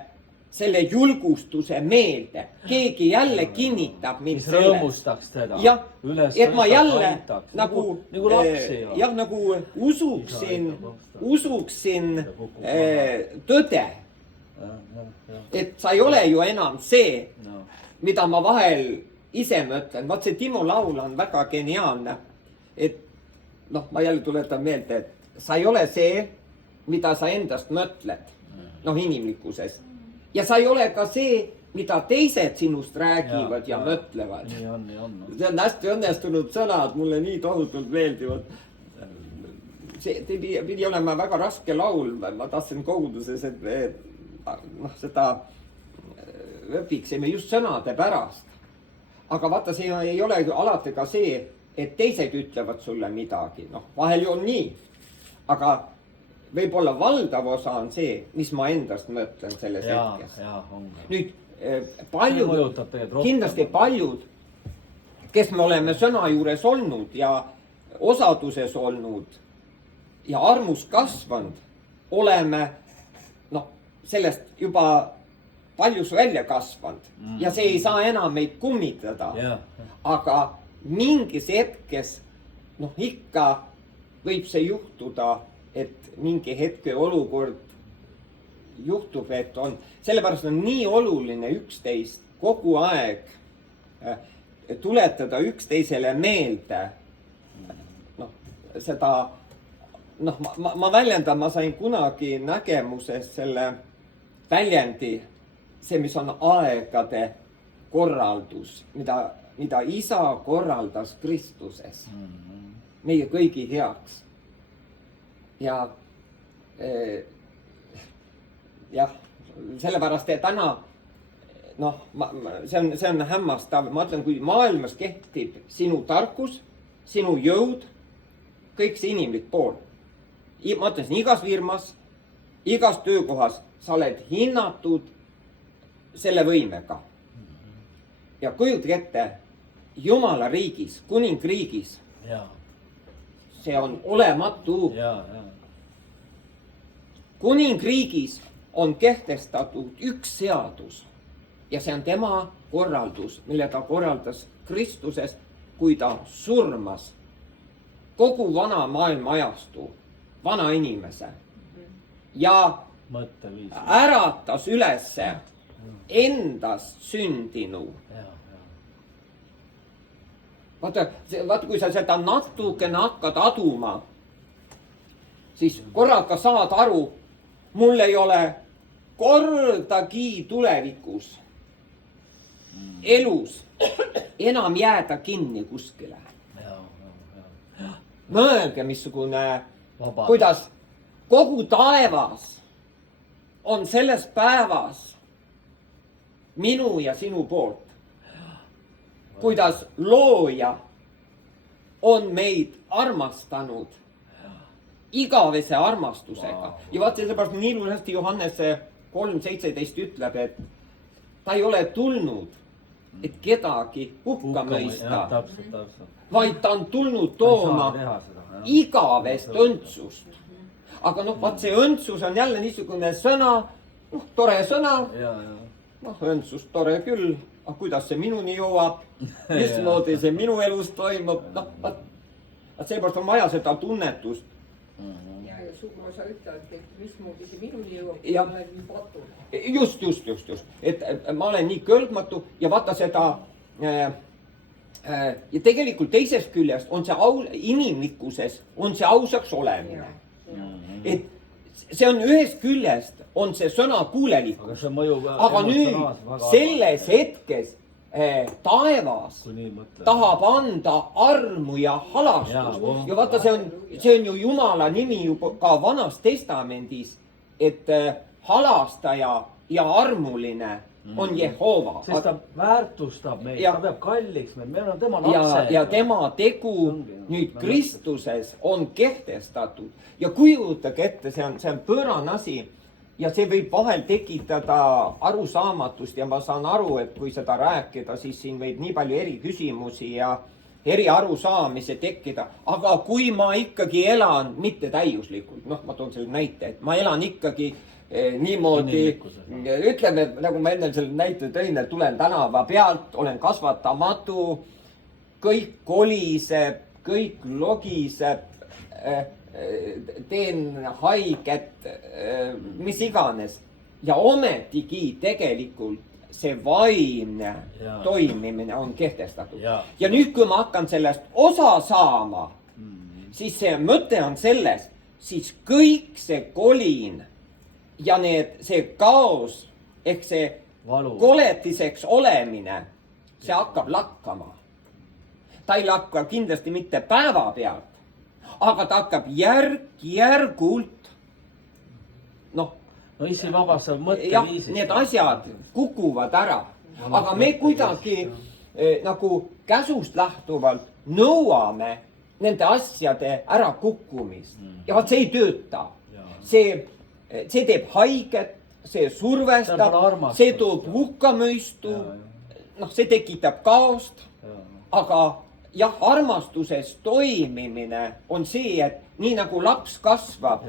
selle julgustuse meelde. Keegi jälle kinnitab mind mis rõõmustaks teda. jah, et ma jälle aitaks. nagu lapsi. jah, nagu usuksin tõde. Et sa ei ole ju enam see, mida ma vahel ise mõtlen. Vaat see Timo laul on väga geniaalne. Et noh, ma jälle tuletan meelde, et sa ei ole see, mida sa endast mõtled. Noh, inimlikkusest. Ja sa ei ole ka see, mida teised sinust räägivad ja mõtlevad. Nii on. See on hästi õnnestunud sõnad, mulle nii tohutult meeldivad. See pidi olema väga raske laul. Ma tahtsin koguduses, et seda õpiksime just sõnade pärast. Aga vaata, see ei ole alati ka see, et teised ütlevad sulle midagi. Noh, vahel ju on nii. Aga võib-olla valdav osa on see, mis ma endast mõtlen selles hetkes. Nüüd kindlasti paljud, kes me oleme sõna juures olnud ja osaduses olnud ja armus kasvanud, oleme sellest juba paljus välja kasvanud ja see ei saa enam meid kummitada. Aga mingis hetkes ikka võib see juhtuda, et mingi hetke olukord juhtub, et on, sellepärast on nii oluline üksteist kogu aeg tuletada üksteisele meelde. Seda, ma väljendan, ma sain kunagi nägemuses selle väljendi, see, mis on aegade korraldus, mida isa korraldas Kristuses meie kõigi heaks. Ja sellepärast, et täna see on hämmastav. Ma ütlen, kui maailmas kehtib sinu tarkus, sinu jõud, kõik see inimlik pool. Ma ütlen, igas firmas, igas töökohas sa oled hinnatud selle võimega. Ja kujutage ette, Jumala riigis, kuningriigis, see on olematu. Kuningriigis on kehtestatud üks seadus ja see on tema korraldus, mille ta korraldas Kristuses, kui ta surmas kogu vana maailma ajastu, vana inimese ja äratas ülesse endast sündinu. Vaata, kui sa seda natukene hakkad aduma, siis korraga saad aru, mul ei ole kordagi tulevikus elus enam jääda kinni kuskile. Mõelge, missugune, kuidas kogu taevas on selles päevas minu ja sinu poolt. Kuidas looja on meid armastanud igavese armastusega. Ja vaata, sellepärast nii ilusasti Johannes 3:17 ütleb, et ta ei ole tulnud, et kedagi hukka mõista, vaid ta on tulnud tooma igavest õndsust. Aga vaat see õndsus on jälle niisugune sõna, tore sõna, õndsus tore küll, aga kuidas see minuni jõuab, mismoodi see minu elus toimub, sellepärast on vaja seda tunnetust. suguvõsa ütlevad, et mismoodi see minuni jõuab, kui Jah. ma olen nii patul. just, et ma olen nii kõlbmatu ja vaata seda ja tegelikult teisest küljest on see inimlikkuses on see ausaks olemine. Et see on ühest küljest on see sõna kuulelikkus, aga see mõjub aga nüüd selles hetkes taevas tahab anda armu ja halastust ja vaata, see on ju Jumala nimi ju ka Vanas Testamendis, et halastaja ja armuline on Jehova. sest ta väärtustab meid, ta peab kalliks meid, meil on tema ja lapsed. tema tegu nüüd Kristuses on kehtestatud ja kujutage ette, see on pöörane asi ja see võib vahel tekitada arusaamatust ja ma saan aru, et kui seda rääkida, siis siin võib nii palju eri küsimusi ja eri arusaamisi tekkida, aga kui ma ikkagi elan mitte täiuslikult, noh, ma toon selle näite, et ma elan ikkagi niimoodi, ütleme, nagu ma enne selle näite tõin, et tulen tänava pealt, olen kasvatamatu, kõik koliseb, kõik logiseb, teen haiget, mis iganes. Ja ometigi tegelikult see vaimne toimimine on kehtestatud. Ja nüüd, kui ma hakkan sellest osa saama, siis see mõte on selles, siis kõik see kolin ja see kaos ehk see koletiseks olemine, see hakkab lakkama. Ta ei lakka kindlasti mitte päeva pealt, aga ta hakkab järk-järgult, noh, issi vabastab mõtteviisist. Need asjad kukuvad ära, aga me kuidagi nagu käsust lähtuvalt nõuame nende asjade ära kukkumist ja vaat see ei tööta. See teeb haiget, see survestab, see toob hukkamõistu, noh, see tekitab kaost, aga jah, armastuses toimimine on see, et nii nagu laps kasvab,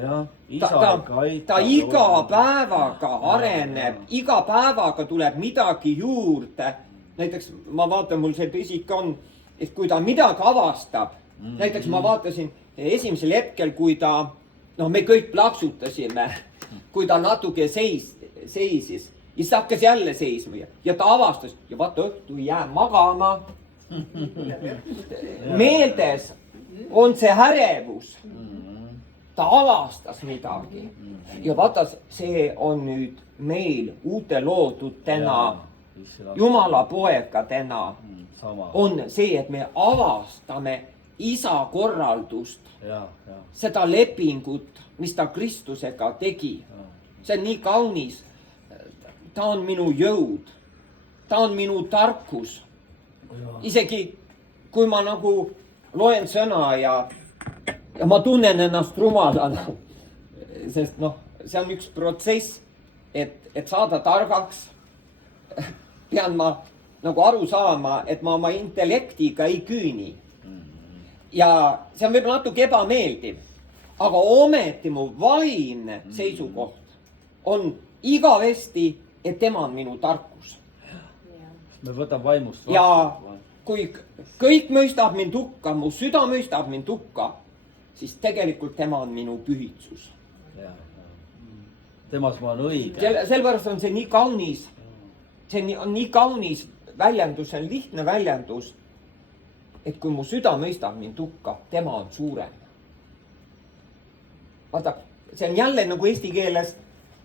ta iga päevaga areneb, iga päevaga tuleb midagi juurde. Näiteks ma vaatan, mul see pisik on, et kui ta midagi avastab, näiteks ma vaatasin esimesel hetkel, kui ta, noh, me kõik plaksutasime, kui ta natuke seisis, ja siis hakkas jälle seisma ja ta avastas ja vaata, õhtu jää magama. Meeldes on see ärevus. Ta avastas midagi. Ja vaata, see on nüüd meil uute loodudena, Jumala poegadena, on see, et me avastame isa korraldust, seda lepingut, mis ta Kristusega tegi. See on nii kaunis. Ta on minu jõud. Ta on minu tarkus. Isegi kui ma nagu loen sõna ja ma tunnen ennast rumalana, sest noh, see on üks protsess, et saada targaks, pean ma nagu aru saama, et ma oma intellektiga ei küüni. Ja see on võib-olla natuke ebameeldiv, aga ometi mu vaimne seisukoht on igavesti, et tema on minu tarkus. Me võtab vaimust vastu. Ja kui kõik mõistab mind hukka, mu süda mõistab mind hukka, siis tegelikult tema on minu pühitsus. Temas ma olen õige. Sellepärast on see nii kaunis. See on nii kaunis väljendus, see on lihtne väljendus, et kui mu süda mõistab mind hukka, tema on suurem. Vaata, see on jälle nagu eesti keeles,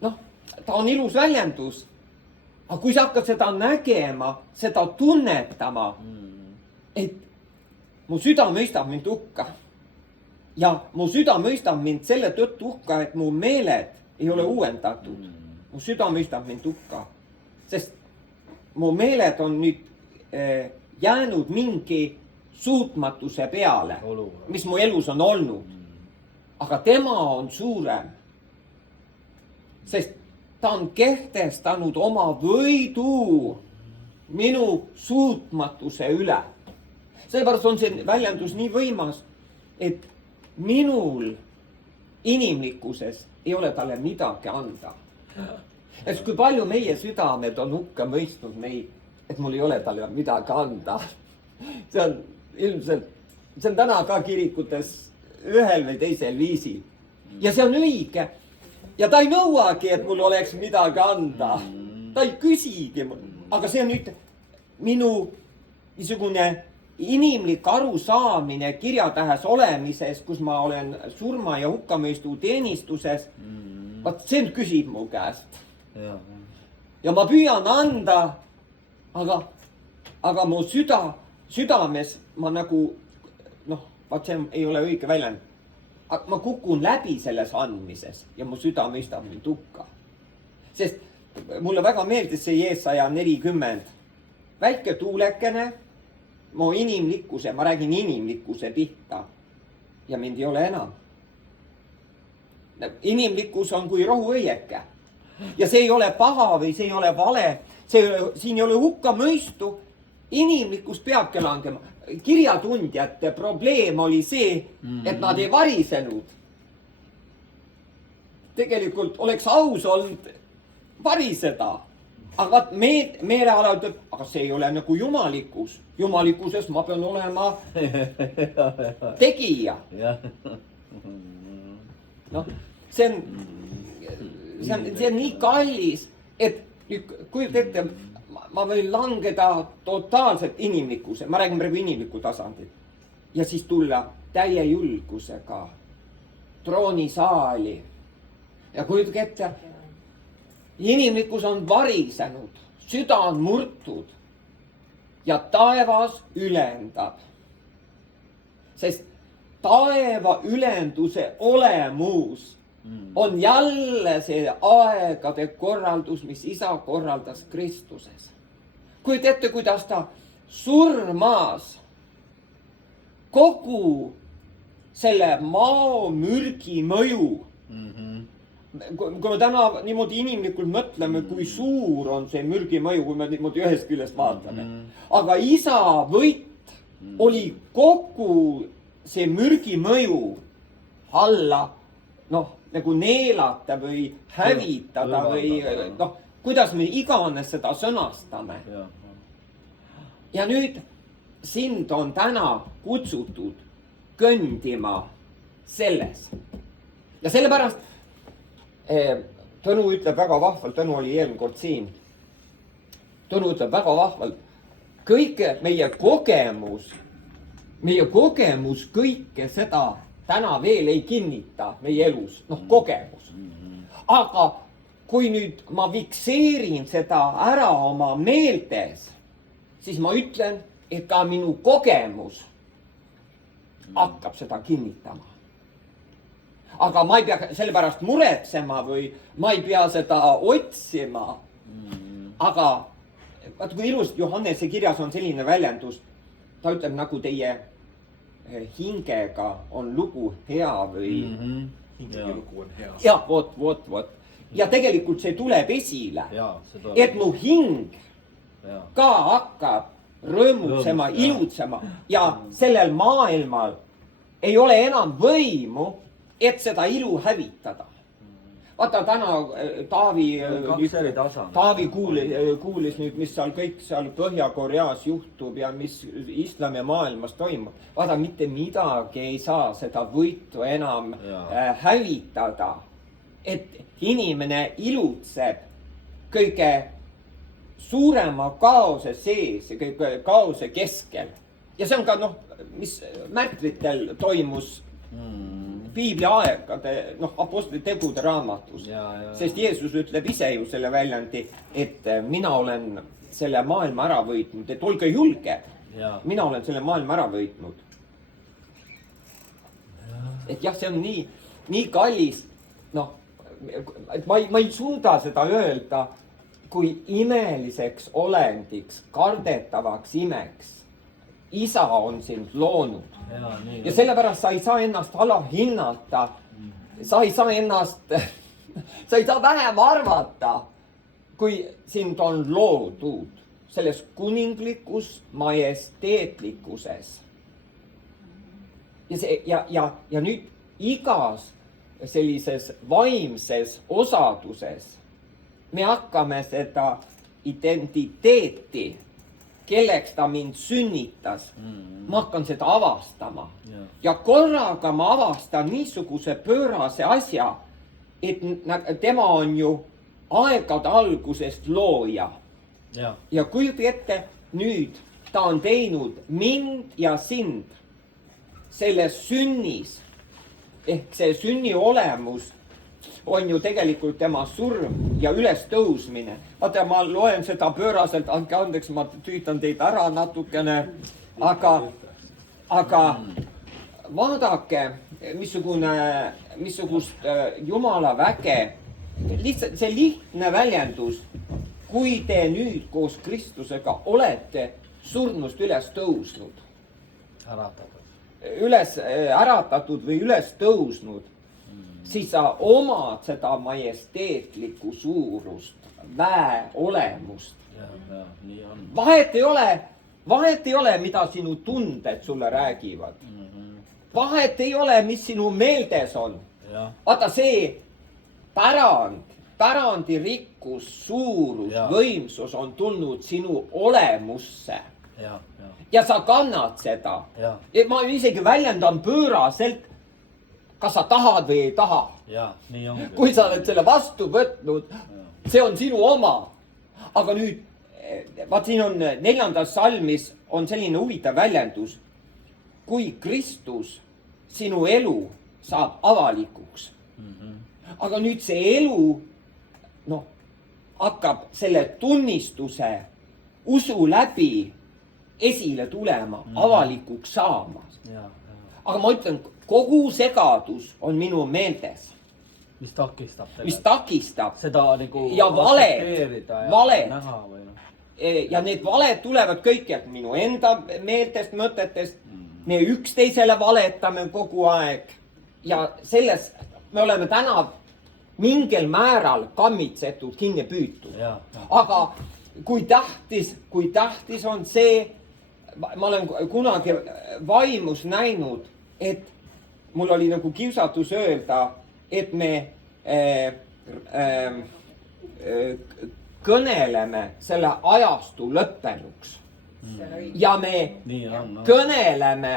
noh, ta on ilus väljendus. Aga kui sa hakkad seda nägema, seda tunnetama, et mu süda mõistab mind hukka ja mu süda mõistab mind selle tõttu hukka, et mu meeled ei ole uuendatud. Mu süda mõistab mind hukka, sest mu meeled on nüüd jäänud mingi suutmatuse peale, mis mu elus on olnud. Aga tema on suurem, sest ta on kehtestanud oma võidu minu suutmatuse üle. Seepärast on see väljendus nii võimas, et minul inimlikkuses ei ole talle midagi anda. Et kui palju meie südamed on hukka mõistnud meid, et mul ei ole talle midagi anda. See on ilmselt, see on täna ka kirikutes ühel või teisel viisil. ja see on õige. ja ta ei nõuagi, et mul oleks midagi anda. ta ei küsigi, aga see on nüüd minu niisugune inimlik arusaamine kirjatähes olemises, kus ma olen surma ja hukkamõistu teenistuses. vaat see nüüd küsib mu käest. ja ma püüan anda, aga mu südames ma nagu noh, vaat see ei ole õige väljend. ma kukun läbi selles andmises ja mu süda mõistab mind hukka. sest mulle väga meeldis see Jeesaja 40. väike tuulekene, mu inimlikkuse, ma räägin inimlikkuse pihta ja mind ei ole enam. inimlikkus on kui rohuõieke ja see ei ole paha või see ei ole vale, siin ei ole hukkamõistu. inimlikkus peabki langema. kirjatundjate probleem oli see, et nad ei varisenud. tegelikult oleks aus olnud variseda. aga vaat meeleala ütleb, aga see ei ole nagu jumalikkus. Jumalikkuses ma pean olema tegija. noh, see on nii kallis, et kujuta ette, ma võin langeda totaalselt inimlikkuse, ma räägin praegu inimlikku tasandit. ja siis tulla täie julgusega troonisaali. ja kujutage ette, inimlikkus on varisenud, süda on murtud ja taevas ülendab. sest taeva ülenduse olemus on jälle see aegade korraldus, mis isa korraldas Kristuses. kujuta ette, kuidas ta surmas kogu selle maomürgi mõju. Kui me täna niimoodi inimlikult mõtleme, kui suur on see mürgi mõju, kui me niimoodi ühest küljest vaatame. aga isa võit oli kogu see mürgi mõju alla, noh, nagu neelata või hävitada või noh, kuidas me iganes seda sõnastame. ja nüüd sind on täna kutsutud kõndima selles. ja sellepärast Tõnu ütleb väga vahvalt, Tõnu oli eelmine kord siin. Tõnu ütleb väga vahvalt, kõike meie kogemus kõike seda täna veel ei kinnita meie elus, noh, kogemus. aga kui nüüd ma fikseerin seda ära oma meeltes, siis ma ütlen, et ka minu kogemus hakkab seda kinnitama. aga ma ei pea sellepärast muretsema või ma ei pea seda otsima. aga vaat kui ilusasti Johannese kirjas on selline väljendus, ta ütleb, nagu teie hingega on lugu hea või hingega lugu on hea. jah, vot. ja tegelikult see tuleb esile, et mu hing ka hakkab rõõmutsema, ilutsema ja sellel maailmal ei ole enam võimu, et seda ilu hävitada. vaata täna Taavi kuulis nüüd, mis seal kõik seal Põhja-Koreas juhtub ja mis islamimaailmas toimub. vaata, mitte midagi ei saa seda võitu enam hävitada. et inimene ilutseb kõige suurema kaose sees ja kõige kaose keskel. ja see on ka noh, mis märtritel toimus piibli aegade, noh, Apostlite tegude raamatus. sest Jeesus ütleb ise ju selle väljendi, et mina olen selle maailma ära võitnud, et olge julged. mina olen selle maailma ära võitnud. et jah, see on nii kallis, noh, et ma ei suuda seda öelda, kui imeliseks olendiks, kardetavaks imeks isa on sind loonud. ja sellepärast sa ei saa ennast alahinnata. sa ei saa vähem arvata, kui sind on loodud selles kuninglikus majesteetlikkuses. ja nüüd igas sellises vaimses osaduses me hakkame seda identiteeti kelleks ta mind sünnitas. Ma hakkan seda avastama. Jah. Ja korraga ma avastan niisuguse pöörase asja, et tema on ju aegade algusest looja. Jah. Ja kujuta ette, nüüd ta on teinud mind ja sind selles sünnis. Ehk see sünni olemus on ju tegelikult tema surm ja ülestõusmine. Vaata, ma loen seda pööraselt, andke andeks, ma tüütan teid ära natukene, aga vaadake, missugust Jumala väge, lihtsalt see lihtne väljendus, kui te nüüd koos Kristusega olete surnust üles tõusnud, äratatud või üles tõusnud, siis sa omad seda majesteetlikku suurust, väe olemust. Ja, nii on. Vahet ei ole, mida sinu tunded sulle räägivad. Vahet ei ole, mis sinu meeldes on. Vaata, see pärandi rikkus, suurus, võimsus on tulnud sinu olemusse. Ja sa kannad seda. Ma isegi väljendan pööraselt, kas sa tahad või ei taha. Nii on. Kui sa oled selle vastu võtnud, see on sinu oma. Aga nüüd, vaat siin on 4. salmis on selline huvitav väljendus. Kui Kristus sinu elu saab avalikuks. Aga nüüd see elu, hakkab selle tunnistuse usu läbi esile tulema, avalikuks saama. Aga ma ütlen, kogu segadus on minu meeldes. Mis takistab? Mis takistab. Seda nagu ja valed. Näha või no. Ja need valed tulevad kõikjalt minu enda meeltest, mõtetest. Me üksteisele valetame kogu aeg. Ja selles me oleme täna mingil määral kammitsetud, kinni püütud. Aga kui tähtis on see, ma olen kunagi vaimus näinud, et mul oli nagu kiusatus öelda, et me kõneleme selle ajastu lõppenuks. Ja me kõneleme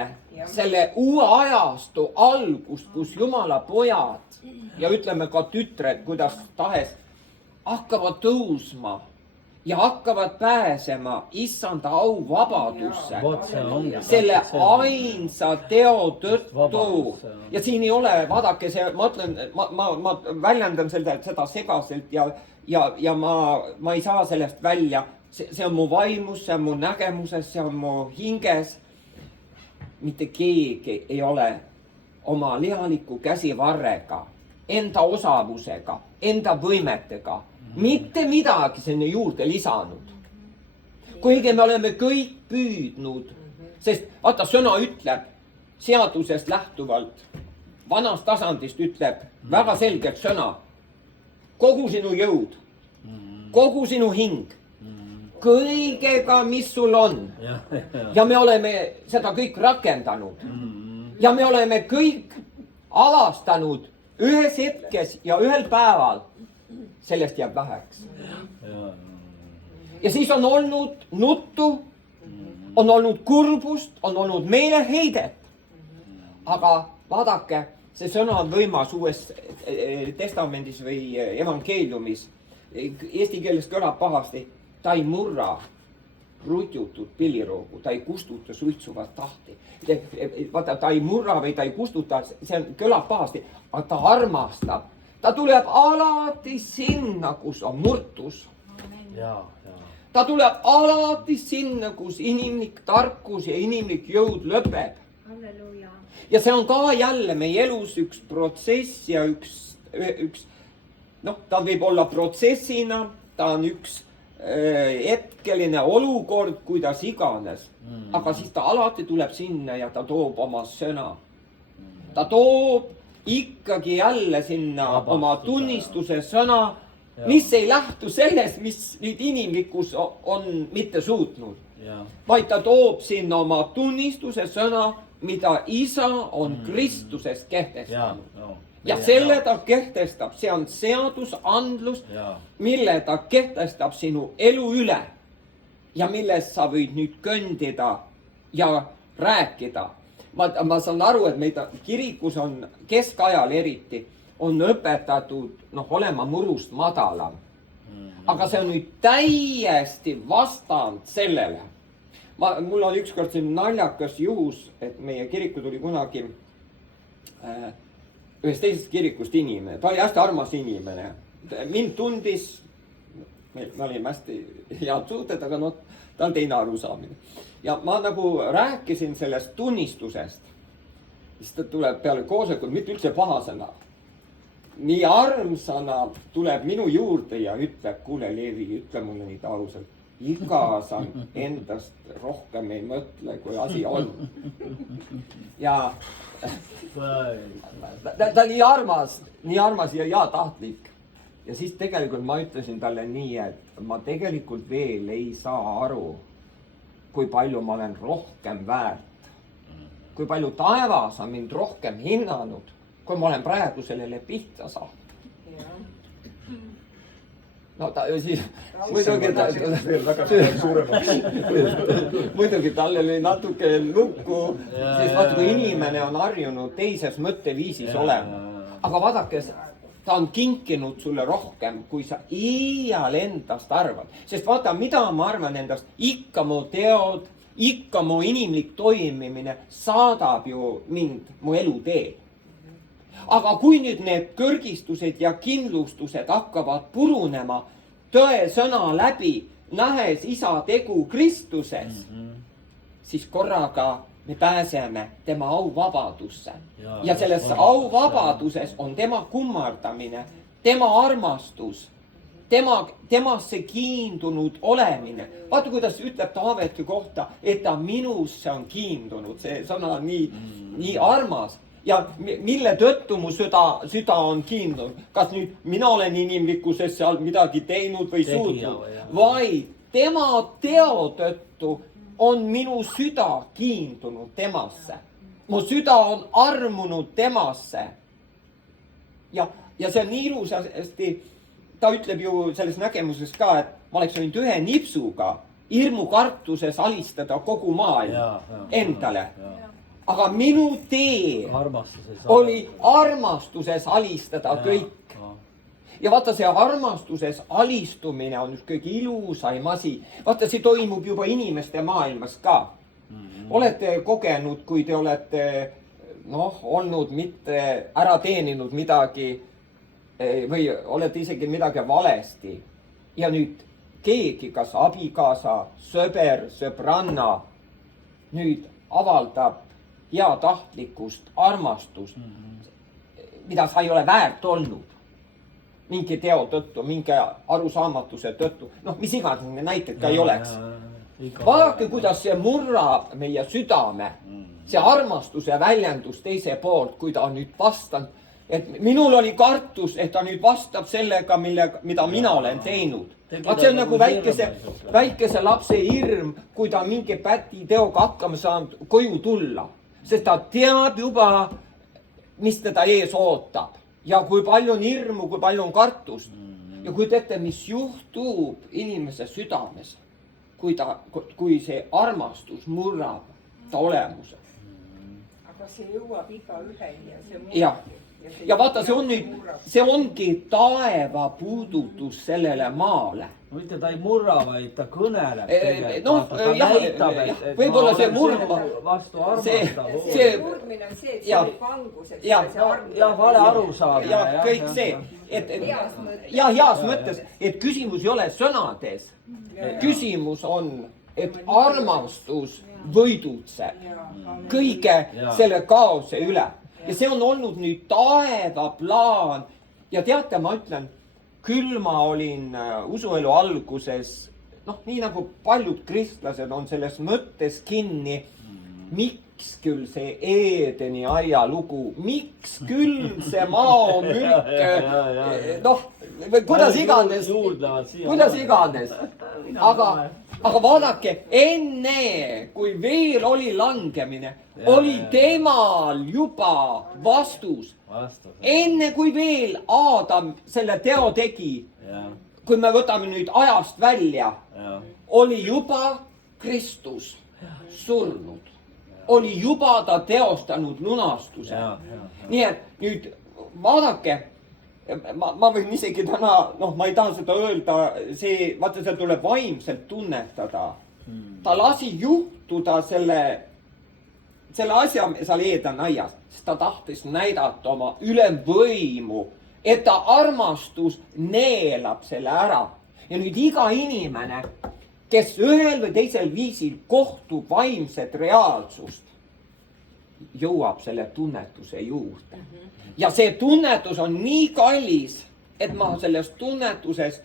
selle uue ajastu algust, kus Jumala pojad ja ütleme ka tütred, kuidas tahes, hakkavad tõusma ja hakkavad pääsema issanda au vabadusse. Selle ainsa teo tõttu. Ja siin ei ole, vaadake see, ma ütlen, ma väljendan seda segaselt ja ma ei saa sellest välja. See on mu vaimus, see on mu nägemuses, see on mu hinges. Mitte keegi ei ole oma lihaliku käsivarrega, enda osavusega, enda võimetega mitte midagi sinna juurde lisanud. Kuigi me oleme kõik püüdnud, sest vaata, sõna ütleb seadusest lähtuvalt, vanast tasandist ütleb väga selgelt sõna. Kogu sinu jõud, kogu sinu hing, kõigega, mis sul on. Ja me oleme seda kõik rakendanud. Ja me oleme kõik avastanud ühes hetkes ja ühel päeval. Sellest jääb väheks. Ja siis on olnud nuttu, on olnud kurbust, on olnud meeleheidet. Aga vaadake, see sõna on võimas uues testamendis või evangeeliumis. Eesti keeles kõlab pahasti. Ta ei murra rutjutud pilliroogu, ta ei kustuta suitsuvat tahti. Vaata, ta ei murra või ta ei kustuta, see kõlab pahasti, aga ta armastab. Ta tuleb alati sinna, kus on murtus. Ta tuleb alati sinna, kus inimlik tarkus ja inimlik jõud lõpeb. Ja see on ka jälle meie elus üks protsess ja üks ta võib olla protsessina, ta on üks hetkeline olukord, kuidas iganes. Aga siis ta alati tuleb sinna ja ta toob oma sõna. Ta toob ikkagi jälle sinna oma tunnistuse sõna, mis ei lähtu sellest, mis nüüd inimlikkus on mitte suutnud. Vaid ta toob sinna oma tunnistuse sõna, mida isa on Kristuses kehtestanud. Ja selle ta kehtestab, see on seadusandlus, mille ta kehtestab sinu elu üle. ja milles sa võid nüüd kõndida ja rääkida. Ma saan aru, et meid kirikus on keskajal eriti, on õpetatud olema murust madalam. Aga see on nüüd täiesti vastand sellele. Mul on ükskord siin naljakas juhus, et meie kiriku tuli kunagi ühest teisest kirikust inimene. Ta oli hästi armas inimene. Mind tundis, me olime hästi head suhted, aga ta on teine arusaamine. Ja ma nagu rääkisin sellest tunnistusest. Siis ta tuleb peale koosolekut, mitte üldse pahasena. Nii armsana tuleb minu juurde ja ütleb, kuule Leevi, ütle mulle nüüd ausalt. Iga sa endast rohkem ei mõtle, kui asi on. Ja ta nii armas ja tahtlik. Ja siis tegelikult ma ütlesin talle nii, et ma tegelikult veel ei saa aru, kui palju ma olen rohkem väärt. Kui palju taevas on mind rohkem hinnanud, kui ma olen praegu sellele pihta saanud. No ta siis muidugi talle oli natuke lukku, siis vaata, kui inimene on harjunud teises mõtteviisis olema. Aga vaadake, ta on kinkinud sulle rohkem, kui sa iial endast arvad. Sest vaata, mida ma arvan endast, ikka mu teod, ikka mu inimlik toimimine saadab ju mind mu eluteel. Aga kui nüüd need kõrgistused ja kindlustused hakkavad purunema tõe sõna läbi, nähes isa tegu Kristuses, siis korraga me pääseme tema auvabadusse. Ja selles auvabaduses on tema kummardamine, tema armastus, temasse kiindunud olemine. Vaata, kuidas ütleb Taaveti kohta, et ta minusse on kiindunud. See sõna on nii armas. Ja mille tõttu mu süda on kiindunud? Kas nüüd mina olen inimlikkuses seal midagi teinud või suutnud? Vaid tema teo tõttu on minu süda kiindunud temasse. Mu süda on armunud temasse. Ja see on nii ilusasti, ta ütleb ju selles nägemuses ka, et ma oleks võinud ühe nipsuga hirmukartuses alistada kogu maailma endale. Aga minu tee oli armastuses alistada kõik. Ja vaata, see armastuses alistumine on üks kõige ilusaim asi. Vaata, see toimub juba inimeste maailmas ka. Olete kogenud, kui te olete olnud mitte ära teeninud midagi või olete isegi midagi valesti. Ja nüüd keegi, kas abikaasa, sõber, sõbranna, nüüd avaldab heatahtlikkust, armastust, mida sa ei ole väärt olnud. Mingi teo tõttu, mingi arusaamatuse tõttu. Mis iganes näited ka ei oleks. Vaadake, kuidas see murrab meie südame. See armastuse väljendus teise poolt, kui ta on nüüd vastanud. Et minul oli kartus, et ta nüüd vastab sellega, mida mina olen teinud. Vaat see on nagu väikese lapse hirm, kui ta mingi päti teoga hakkama saanud koju tulla. Sest ta teab juba, mis teda ees ootab. Ja kui palju on hirmu, kui palju on kartust. Ja kui teete, mis juhtub inimese südames, kui see armastus murrab ta olemuse. Aga see jõuab iga üheni ja see murrab. Ja vaata, see ongi taeva puudutus sellele maale. Mitte ta ei murra, vaid ta kõneleb. Võib-olla see murma. Vastu armastav. See murdmine on see, et see oli pangus. Ja vale arusaamine. Ja kõik see. Ja heas mõttes, et küsimus ei ole sõnades. Küsimus on, et armastus võidutseb kõige selle kaose üle. Ja see on olnud nüüd taeva plaan. Ja teate, ma ütlen, küll ma olin usuelu alguses, nii nagu paljud kristlased on selles mõttes kinni, miks küll see Eedeni aia lugu, miks küll see maomürk, kuidas iganes. Aga vaadake, enne kui veel oli langemine, oli temal juba vastus. Enne kui veel Aadam selle teo tegi, kui me võtame nüüd ajast välja, oli juba Kristus surnud. Oli juba ta teostanud lunastuse. Nii et nüüd vaadake, ma võin isegi täna, ma ei taha seda öelda, vaata, see tuleb vaimselt tunnetada. Ta lasi juhtuda selle asja seal Eedenaias, sest ta tahtis näidata oma ülemvõimu, et ta armastus neelab selle ära. Ja nüüd iga inimene, kes ühel või teisel viisil kohtub vaimset reaalsust, jõuab selle tunnetuse juurde. Ja see tunnetus on nii kallis, et ma selles tunnetuses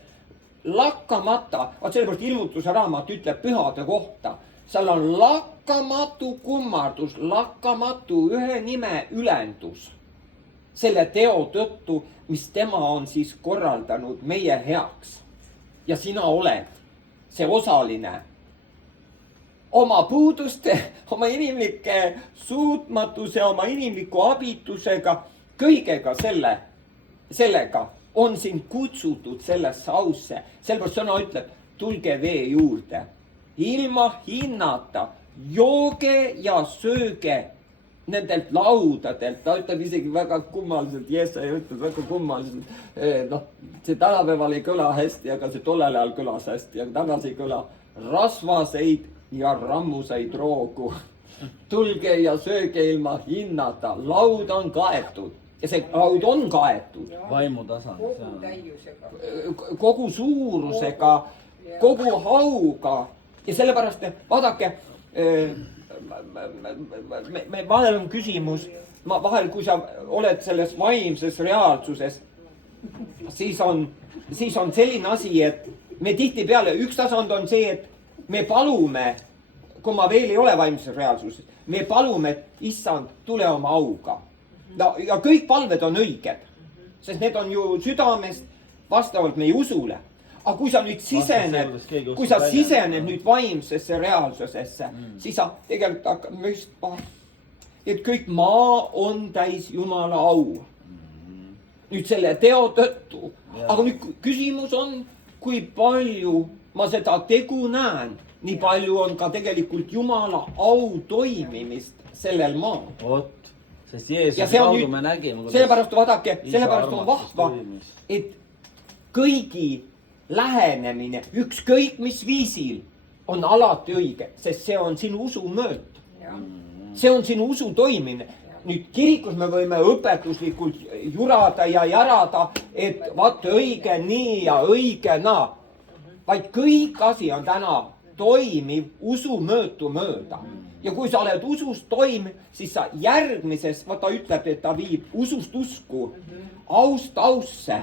lakkamata, sellepärast ilmutuse raamat ütleb pühade kohta, seal on lakkamatu kummardus, lakkamatu ühe nime ülendus selle teo tõttu, mis tema on siis korraldanud meie heaks. Ja sina oled see osaline oma puuduste, oma inimlike suutmatuse, oma inimliku abitusega, kõigega sellega on sind kutsutud sellesse ausse. Sellepärast sõna ütleb, tulge vee juurde, ilma hinnata, jooge ja sööge nendelt laudadelt. Ta ütleb isegi väga kummaliselt, Jeesaja ütleb väga kummaliselt. See tänapäeval ei kõla hästi, aga see tollel ajal kõlas hästi, aga tänase ei kõla. Rasvaseid ja rammuseid roogu. Tulge ja sööge ilma hinnata. Laud on kaetud. Ja see laud on kaetud. Vaimutasand. Kogu täiusega. Kogu suurusega, kogu hauga. Ja sellepärast, vaadake, vahel on küsimus, vahel kui sa oled selles vaimses reaalsuses, siis on selline asi, et me tihtipeale, üks tasand on see, et me palume, kui ma veel ei ole vaimses reaalsuses, me palume, et issand, tule oma auga. Ja kõik palved on õiged, sest need on ju südamest vastavalt meie usule. Aga kui sa nüüd sisened nüüd vaimsesse reaalsusesse, siis sa tegelikult hakkad mõistma, et kõik maa on täis Jumala au. Nüüd selle teo tõttu. Aga nüüd küsimus on, kui palju ma seda tegu näen, nii palju on ka tegelikult Jumala au toimimist sellel maal. Vot, sest Jeesuse kaudu me nägime. Sellepärast vaadake, sellepärast on vahva, et kõigi lähenemine, ükskõik mis viisil, on alati õige, sest see on sinu usu mööt. See on sinu usu toimimine. Nüüd kirikus me võime õpetuslikult jurada ja jarada, et vaat õige nii ja õige naa. Vaid kõik asi on täna toimiv usu möötu mööda. Ja kui sa oled usust toimiv, siis sa järgmises, vaata ütleb, et ta viib usust usku, aust ausse.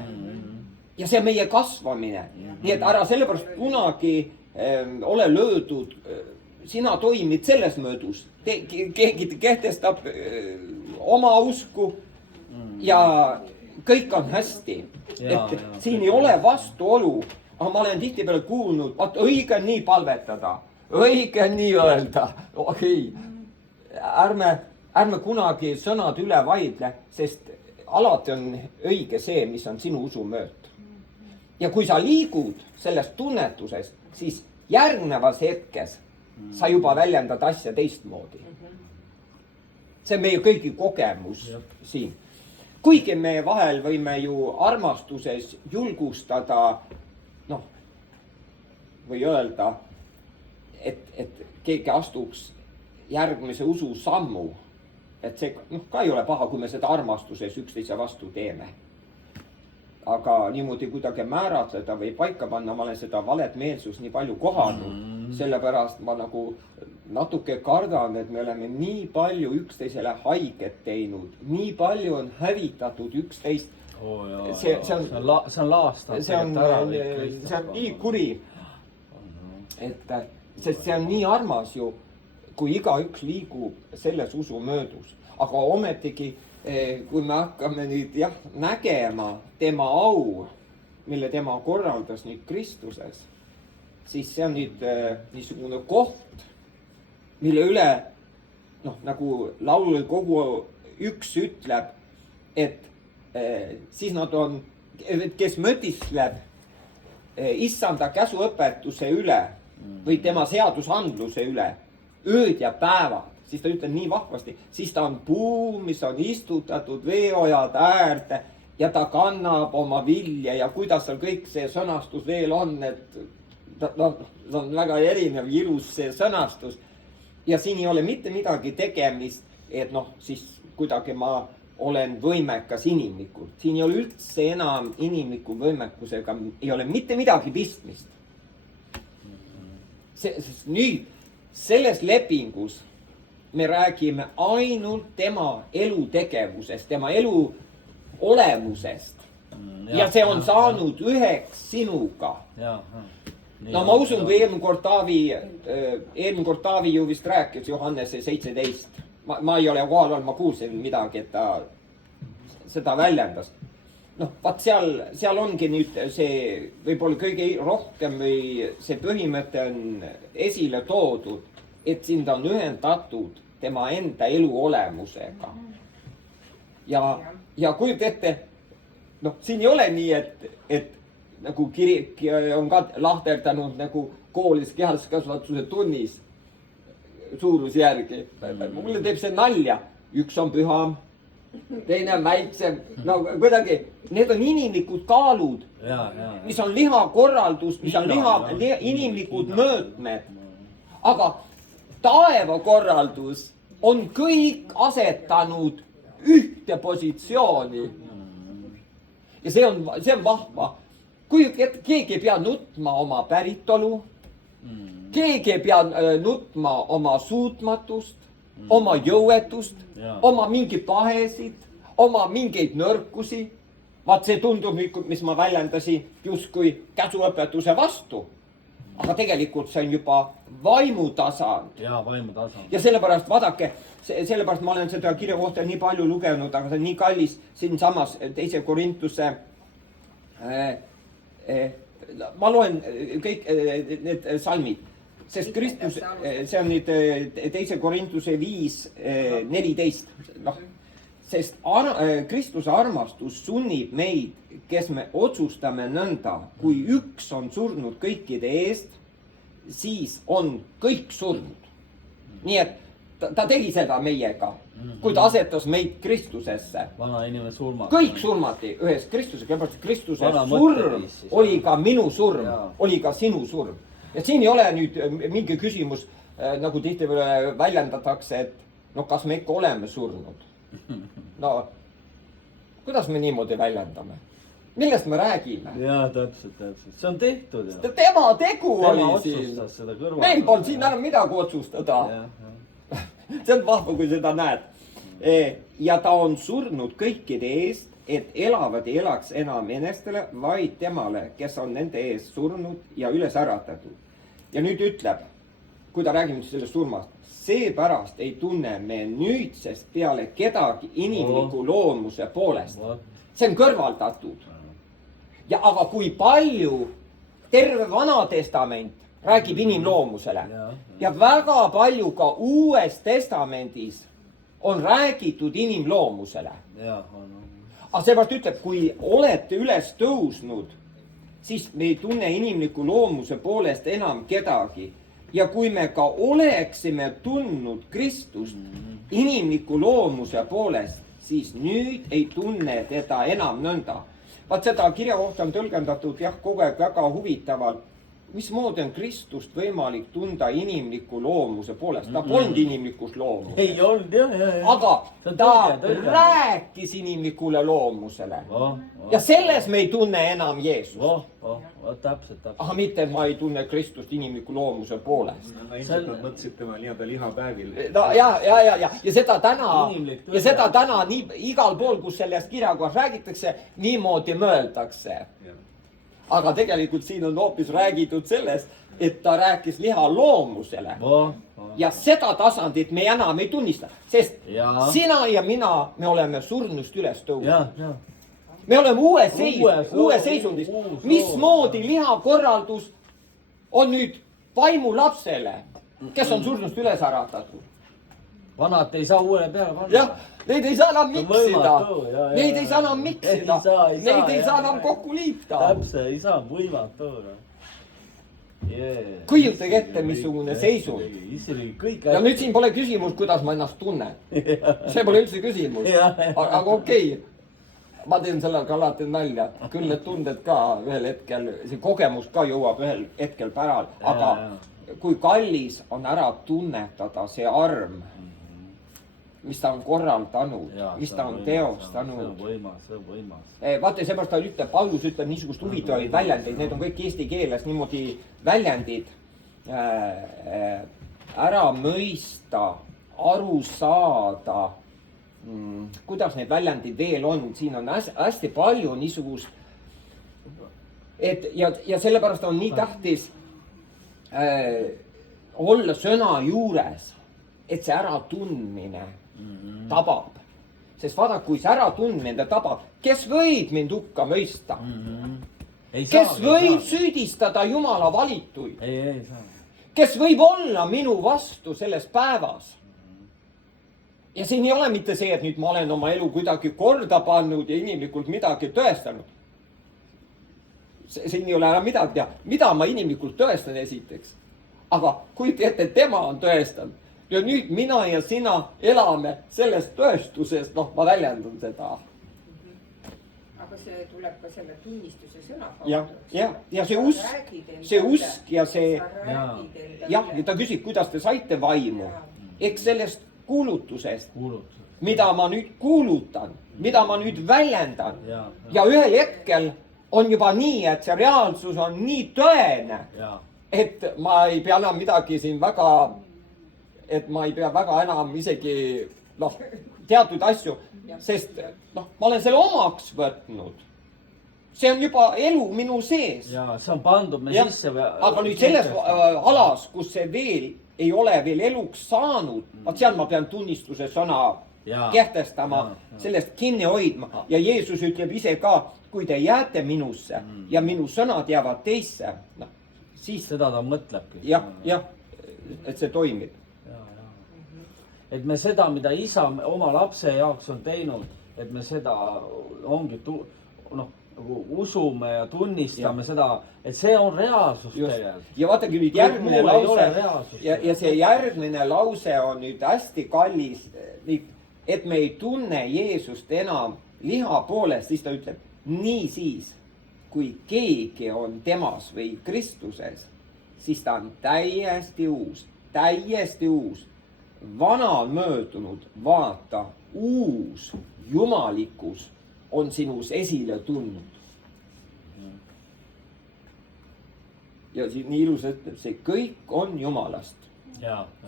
Ja see on meie kasvamine. Nii et ära sellepärast kunagi ole löödud, sina toimid selles möödus. Keegi kehtestab oma usku ja kõik on hästi. Et siin ei ole vastuolu. Aga ma olen tihtipeale kuulnud, vaat õige nii palvetada, õige nii öelda. Ärme kunagi sõnad üle vaidle, sest alati on õige see, mis on sinu usu mööt. Ja kui sa liigud selles tunnetuses, siis järgnevas hetkes sa juba väljendad asja teistmoodi. See on meie kõigi kogemus siin. Kuigi me vahel võime ju armastuses julgustada, või öelda, et keegi astuks järgmise usu sammu. Et see ka ei ole paha, kui me seda armastuses üksteise vastu teeme. Aga niimoodi kuidagi määratleda või paika panna, ma olen seda valet meelsust nii palju kohanud. Sellepärast ma nagu natuke kardan, et me oleme nii palju üksteisele haiget teinud. Nii palju on hävitatud üksteist. See on laastanud. See on nii kuri. Sest see on nii armas ju, kui igaüks liigub selles usu möödus. Aga ometigi, kui me hakkame nüüd nägema tema au, mille tema korraldas nüüd Kristuses, siis see on nüüd niisugune koht, mille üle, nagu laulu kogu üks ütleb, et siis nad on, kes mõtisleb issanda käsuõpetuse üle või tema seadusandluse üle ööd ja päevad, siis ta ütleb nii vahvasti, siis ta on puu, mis on istutatud veeojade äärde ja ta kannab oma vilja ja kuidas seal kõik see sõnastus veel on, et see on väga erinev, ilus see sõnastus. Ja siin ei ole mitte midagi tegemist, et siis kuidagi ma olen võimekas inimlikult. Siin ei ole üldse enam inimliku võimekusega, ei ole mitte midagi pistmist. Nüüd selles lepingus me räägime ainult tema elutegevusest, tema elu olemusest. Ja see on saanud üheks sinuga. No ma usun, kui eelmine kord Taavi ju vist rääkis Johannese 17. Ma ei ole kohal olnud, ma kuulsin midagi, et ta seda väljendas. Vaat seal ongi nüüd see võib-olla kõige rohkem või see põhimõte on esile toodud, et sind on ühendatud tema enda elu olemusega. Ja kujut ette, siin ei ole nii, et nagu kirik on ka lahterdanud nagu koolis kehalise kasvatuse tunnis suurusjärgi. Mulle teeb see nalja. Üks on püham, teine on väiksem. Kuidagi, need on inimlikud kaalud, mis on lihakorraldus, mis on inimlikud mõõtmed. Aga taevakorraldus on kõik asetanud ühte positsiooni. Ja see on vahva. Kui keegi ei pea nutma oma päritolu, keegi ei pea nutma oma suutmatust, oma jõuetust, oma mingi pahesid, oma mingeid nõrkusi. Vaat see tundub, mis ma väljendasin justkui käsuõpetuse vastu. Aga tegelikult see on juba vaimutasand. Ja sellepärast, vaadake, sellepärast ma olen seda kirja kohta nii palju lugenud, aga see on nii kallis siin samas 2. Korintuse ma loen kõik need salmid, sest Kristus, see on nüüd 2. Korintuse 5:14. Sest Kristuse armastus sunnib meid, kes me otsustame nõnda, kui üks on surnud kõikide eest, siis on kõik surnud. Nii et ta tegi seda meiega, kui ta asetas meid Kristusesse. Vana inimene surmati. Kõik surmati ühes Kristusega, Kristuse surm oli ka minu surm, oli ka sinu surm. Ja siin ei ole nüüd mingi küsimus, nagu tihti väljendatakse, et kas me ikka oleme surnud. Kuidas me niimoodi väljendame? Millest me räägime? Jaa, täpselt. See on tehtud. Tema tegu oli siin. Meil pole siin enam midagi otsustada. See on vahva, kui seda näed. Ja ta on surnud kõikide eest, et elavad ei elaks enam enestele, vaid temale, kes on nende eest surnud ja üles äratatud. Ja nüüd ütleb, kui ta räägib sellest surmast, seepärast ei tunne me nüüdsest peale kedagi inimliku loomuse poolest. See on kõrvaldatud. Ja aga kui palju terve Vana Testament räägib inimloomusele ja väga palju ka Uues Testamendis on räägitud inimloomusele. Aga seepärast ütleb, kui olete üles tõusnud, siis me ei tunne inimliku loomuse poolest enam kedagi. Ja kui me ka oleksime tundnud Kristust inimliku loomuse poolest, siis nüüd ei tunne teda enam nõnda. Vaat seda kirja kohta on tõlgendatud kogu aeg väga huvitavalt. Mismoodi on Kristust võimalik tunda inimliku loomuse poolest? Ta polnud inimlikust loomusest. Ei olnud, jah. Aga ta rääkis inimlikule loomusele. Ja selles me ei tunne enam Jeesust. Täpselt. Aga mitte, et ma ei tunne Kristust inimliku loomuse poolest. Ilmselt nad mõtlesid tema nii-öelda lihapäevil. Ja seda täna igal pool, kus sellest kirjakohas räägitakse, niimoodi mõeldakse. Aga tegelikult siin on hoopis räägitud sellest, et ta rääkis liha loomusele. Ja seda tasandit me enam ei tunnista, sest sina ja mina, me oleme surnust üles tõusnud. Me oleme uue seisundis. Mismoodi lihakorraldus on nüüd vaimu lapsele, kes on surnust üles äratatud? Vanad ei saa uuele peale panna. Jah, Neid ei saa enam miksida. võimatu, ja. Neid ei saa enam miksida. Neid ei saa enam kokku liita. Täpselt, ei saa võimatu. Yeah. Kujutage ette, missugune seisund. Ja nüüd siin pole küsimus, kuidas ma ennast tunnen. See pole üldse küsimus. Aga okei. Ma teen sellega alati nalja. Küll need tunded ka ühel hetkel, see kogemus ka jõuab ühel hetkel päral. Aga kui kallis on ära tunnetada see arm, mis ta on korraldanud, mis ta on teostanud. See on võimas. Vaata, seepärast ta ütleb, Paulus ütleb niisugust huvitavaid väljendeid, need on kõik eesti keeles niimoodi väljendid. Ära mõista, aru saada. Kuidas need väljendid veel on? Siin on hästi palju niisugust. Ja sellepärast on nii tähtis olla sõna juures, et see äratundmine tabab. Sest vaada, kui see äratundmine tabab, kes võib mind hukka mõista? Kes võib süüdistada Jumala valituid? Ei saa. Kes võib olla minu vastu selles päevas? Ja siin ei ole mitte see, et nüüd ma olen oma elu kuidagi korda pannud ja inimlikult midagi tõestanud. Siin ei ole enam midagi teha. Mida ma inimlikult tõestan esiteks? Aga kui teete, tema on tõestanud. Ja nüüd mina ja sina elame sellest tõestusest, ma väljendan seda. Aga see tuleb ka selle tunnistuse sõna kaudu. Ja see usk ja see... Ja ta küsib, kuidas te saite vaimu. Eks sellest kuulutusest, mida ma nüüd kuulutan, mida ma nüüd väljendan. Ja ühel hetkel on juba nii, et see reaalsus on nii tõene, et ma ei pea enam midagi siin väga, et ma ei pea väga enam isegi teatud asju, sest ma olen selle omaks võtnud. See on juba elu minu sees. Ja, see on pandud me sisse. Aga nüüd selles alas, kus see veel ei ole veel eluks saanud, seal ma pean tunnistuse sõna kehtestama, sellest kinni hoidma. Ja Jeesus ütleb ise ka, kui te jääte minusse ja minu sõnad jäävad teisse, siis... Seda ta mõtlebki. Jah, et see toimib. Et me seda, mida isa oma lapse jaoks on teinud, et me seda ongi usume ja tunnistame seda, et see on reaalsus tegelikult. Ja vaatagi nüüd järgmine lause, ja see järgmine lause on nüüd hästi kallis, et me ei tunne Jeesust enam liha poolest, siis ta ütleb, nii siis, kui keegi on temas või Kristuses, siis ta on täiesti uus. Vana on möödunud, vaata, uus jumalikkus on sinus esile tulnud. Ja siin nii ilus ütleb, see kõik on Jumalast.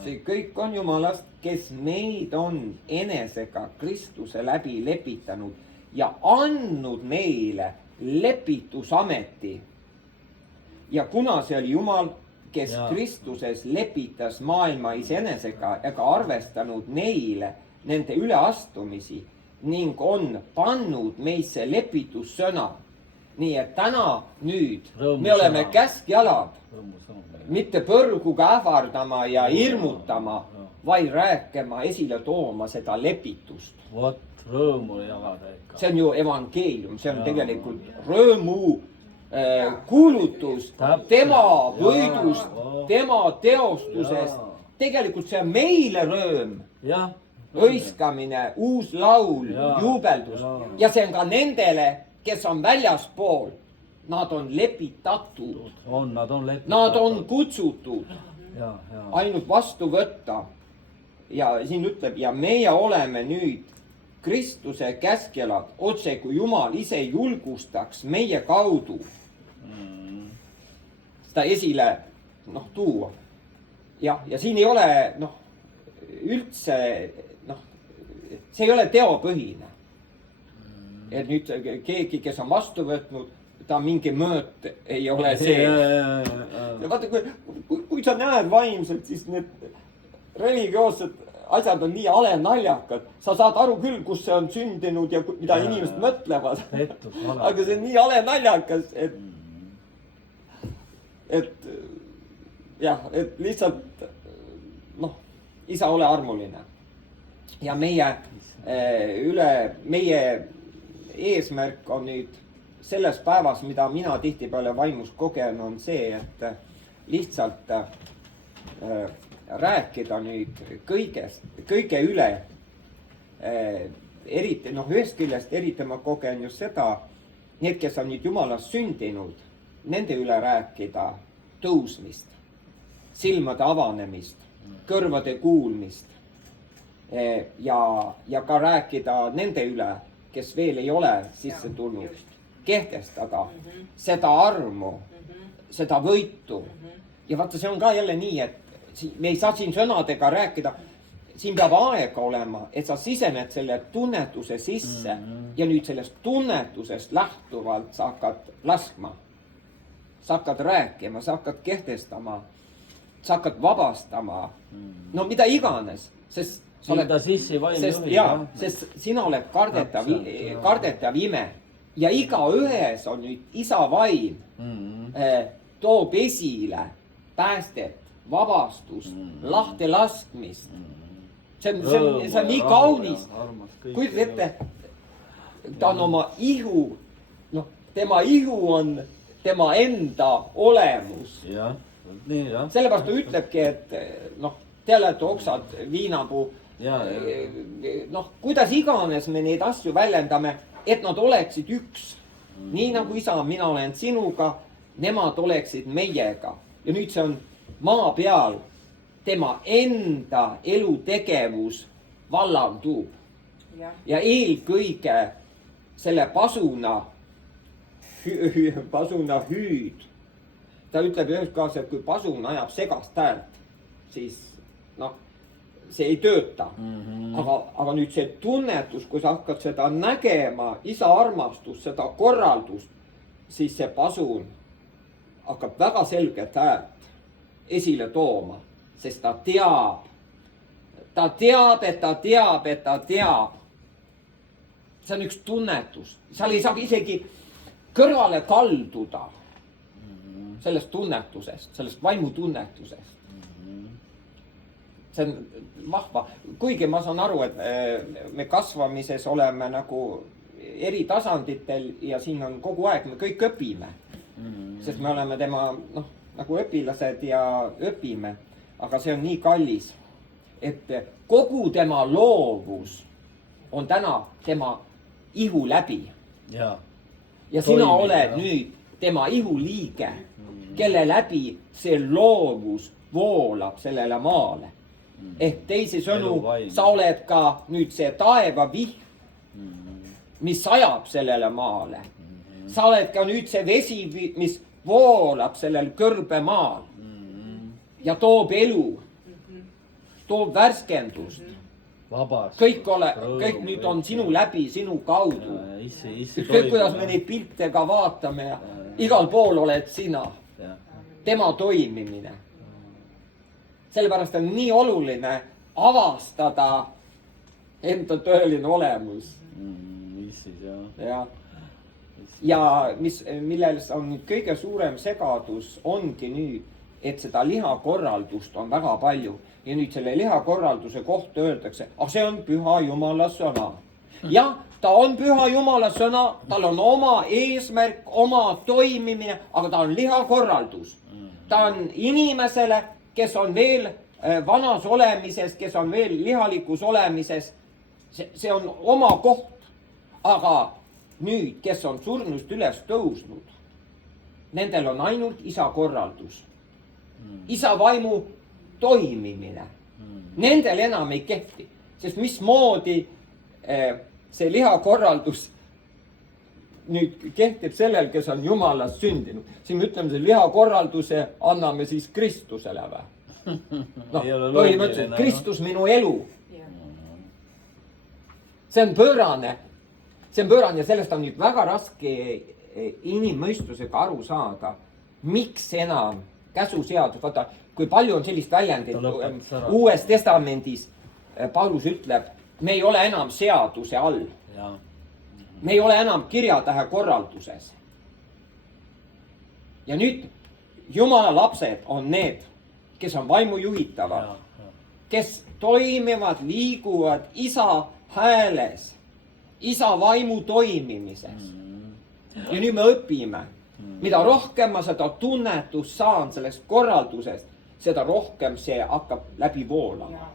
See kõik on Jumalast, kes meid on enesega Kristuse läbi lepitanud ja andnud meile lepitusameti. Ja kuna see oli Jumal, kes Kristuses lepitas maailma iseenesega ega arvestanud neile nende üleastumisi ning on pannud meisse lepitussõna. Nii et täna nüüd me oleme käskjalad, mitte põrguga ähvardama ja hirmutama, vaid rääkima, esile tooma seda lepitust. Vot, rõõmu jagada ikka. See on ju evangeelium, see on tegelikult rõõmu kuulutus, tema võidust, tema teostusest. Tegelikult see on meile rõõm. Hõiskamine, uus laul, juubeldus. Ja see on ka nendele, kes on väljaspool. Nad on lepitatud. Nad on kutsutud. Ainult vastu võtta. Ja siin ütleb, ja meie oleme nüüd Kristuse käskjalad, otse kui Jumal ise julgustaks meie kaudu seda esile tuua. Ja siin ei ole üldse, see ei ole teopõhine. Et nüüd keegi, kes on vastu võtnud, ta mingi mõõt ei ole see. Ja vaata, kui sa näed vaimselt, siis need religioossed asjad on nii alenaljakad. Sa saad aru küll, kus see on sündinud ja mida inimesed mõtlevad. Aga see on nii alenaljakas, et lihtsalt, isa, ole armuline. ja meie eesmärk on nüüd selles päevas, mida mina tihtipeale vaimus kogen, on see, et lihtsalt rääkida nüüd kõige üle. Eriti, ühest küljest eriti ma kogen just seda, need, kes on nüüd Jumalast sündinud, nende üle rääkida tõusmist, silmade avanemist, kõrvade kuulmist ja ka rääkida nende üle, kes veel ei ole sisse tulnud, kehtestada seda armu, seda võitu. Ja vaata, see on ka jälle nii, et me ei saa siin sõnadega rääkida, siin peab aega olema, et sa sisened selle tunnetuse sisse ja nüüd sellest tunnetusest lähtuvalt sa hakkad laskma. Sa hakkad rääkima, sa hakkad kehtestama, sa hakkad vabastama, no mida iganes, sest sa oled, sest sina oled kardetav ime ja igaühes on nüüd isa vaim, toob esile päästet, vabastust, lahti laskmist. See on nii kaunis. Kuid ette, ta on oma ihu, tema ihu on tema enda olemus. Sellepärast ta ütlebki, et te olete oksad, viinapuu. Kuidas iganes me neid asju väljendame, et nad oleksid üks. Nii nagu isa, mina olen sinuga, nemad oleksid meiega. Ja nüüd see on maa peal, tema enda elutegevus vallandub. Ja eelkõige selle pasuna hüüd. Ta ütleb ühes kohas, et kui pasun ajab segast häält, siis see ei tööta. Aga nüüd see tunnetus, kui sa hakkad seda nägema, isa armastust, seda korraldust, siis see pasun hakkab väga selget häält esile tooma, sest ta teab, et ta teab. See on üks tunnetus. Seal ei saa isegi kõrvale kalduda sellest tunnetusest, sellest vaimutunnetusest. See on vahva. Kuigi ma saan aru, et me kasvamises oleme nagu eri tasanditel ja siin on kogu aeg, me kõik õpime. Sest me oleme tema nagu õpilased ja õpime. Aga see on nii kallis, et kogu tema loovus on täna tema ihu läbi. Ja sina oled nüüd tema ihu liige, kelle läbi see loovus voolab sellele maale. Ehk teisi sõnu, sa oled ka nüüd see taeva vihm, mis sajab sellele maale. Sa oled ka nüüd see vesi, mis voolab sellel kõrbe maal ja toob elu, toob värskendust. Kõik nüüd on sinu läbi, sinu kaudu. Kõik, kuidas me neid pilte ka vaatame ja igal pool oled sina. Tema toimimine. Sellepärast on nii oluline avastada enda tõeline olemus. Ja milles on kõige suurem segadus ongi nüüd, et seda lihakorraldust on väga palju. Ja nüüd selle lihakorralduse kohta öeldakse, see on püha Jumala sõna. Jah, ta on püha Jumala sõna, tal on oma eesmärk, oma toimimine, aga ta on lihakorraldus. Ta on inimesele, kes on veel vanas olemises, kes on veel lihalikus olemises. See on oma koht. Aga nüüd, kes on surnust üles tõusnud, nendel on ainult isa korraldus. Isa vaimu toimimine. Nendel enam ei kehti. Sest mismoodi see lihakorraldus nüüd kehtib sellel, kes on Jumalast sündinud. Siin me ütleme, see lihakorralduse anname siis Kristusele või? Põhimõtteliselt, Kristus minu elu. See on pöörane. See on pöörane ja sellest on nüüd väga raske inimmõistusega aru saada. Miks enam käsuseadus? Vaata, kui palju on sellist väljendit Uues Testamendis, Paulus ütleb, me ei ole enam seaduse all. Me ei ole enam kirjatähe korralduses. Ja nüüd Jumala lapsed on need, kes on vaimu juhitavad. kes toimivad, liiguvad isa hääles, isa vaimu toimimises. Ja nüüd me õpime. Mida rohkem ma seda tunnetust saan sellest korraldusest, seda rohkem see hakkab läbi voolama.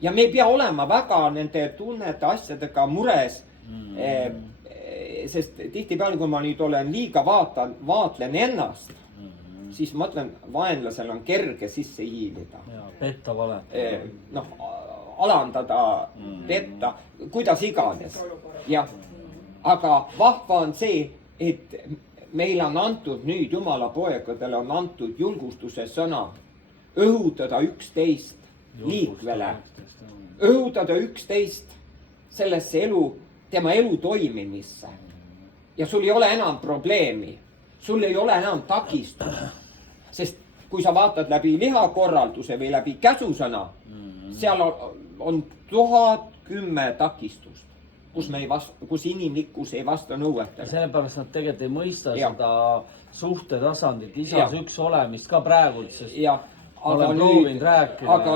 Ja me ei pea olema väga nende tunnete asjadega mures, sest tihtipeale, kui ma nüüd olen liiga vaatlen ennast, siis ma mõtlen, vaenlasel on kerge sisse hiilida. Petta valeta. Noh, alandada, petta, kuidas iganes. Jah, aga vahva on see, et meil on antud nüüd Jumala poegadele on antud julgustuse sõna õhutada 11 liikvele, õhutada 11 sellesse tema elu toimimisse. Ja sul ei ole enam probleemi, sul ei ole enam takistust, sest kui sa vaatad läbi lihakorralduse või läbi käsusõna, seal on 1010 takistust. Kus inimlikkus ei vasta nõuetele. Sellepärast nad tegelikult ei mõista seda suhtetasandit, isas üks olemist ka praegu, sest aga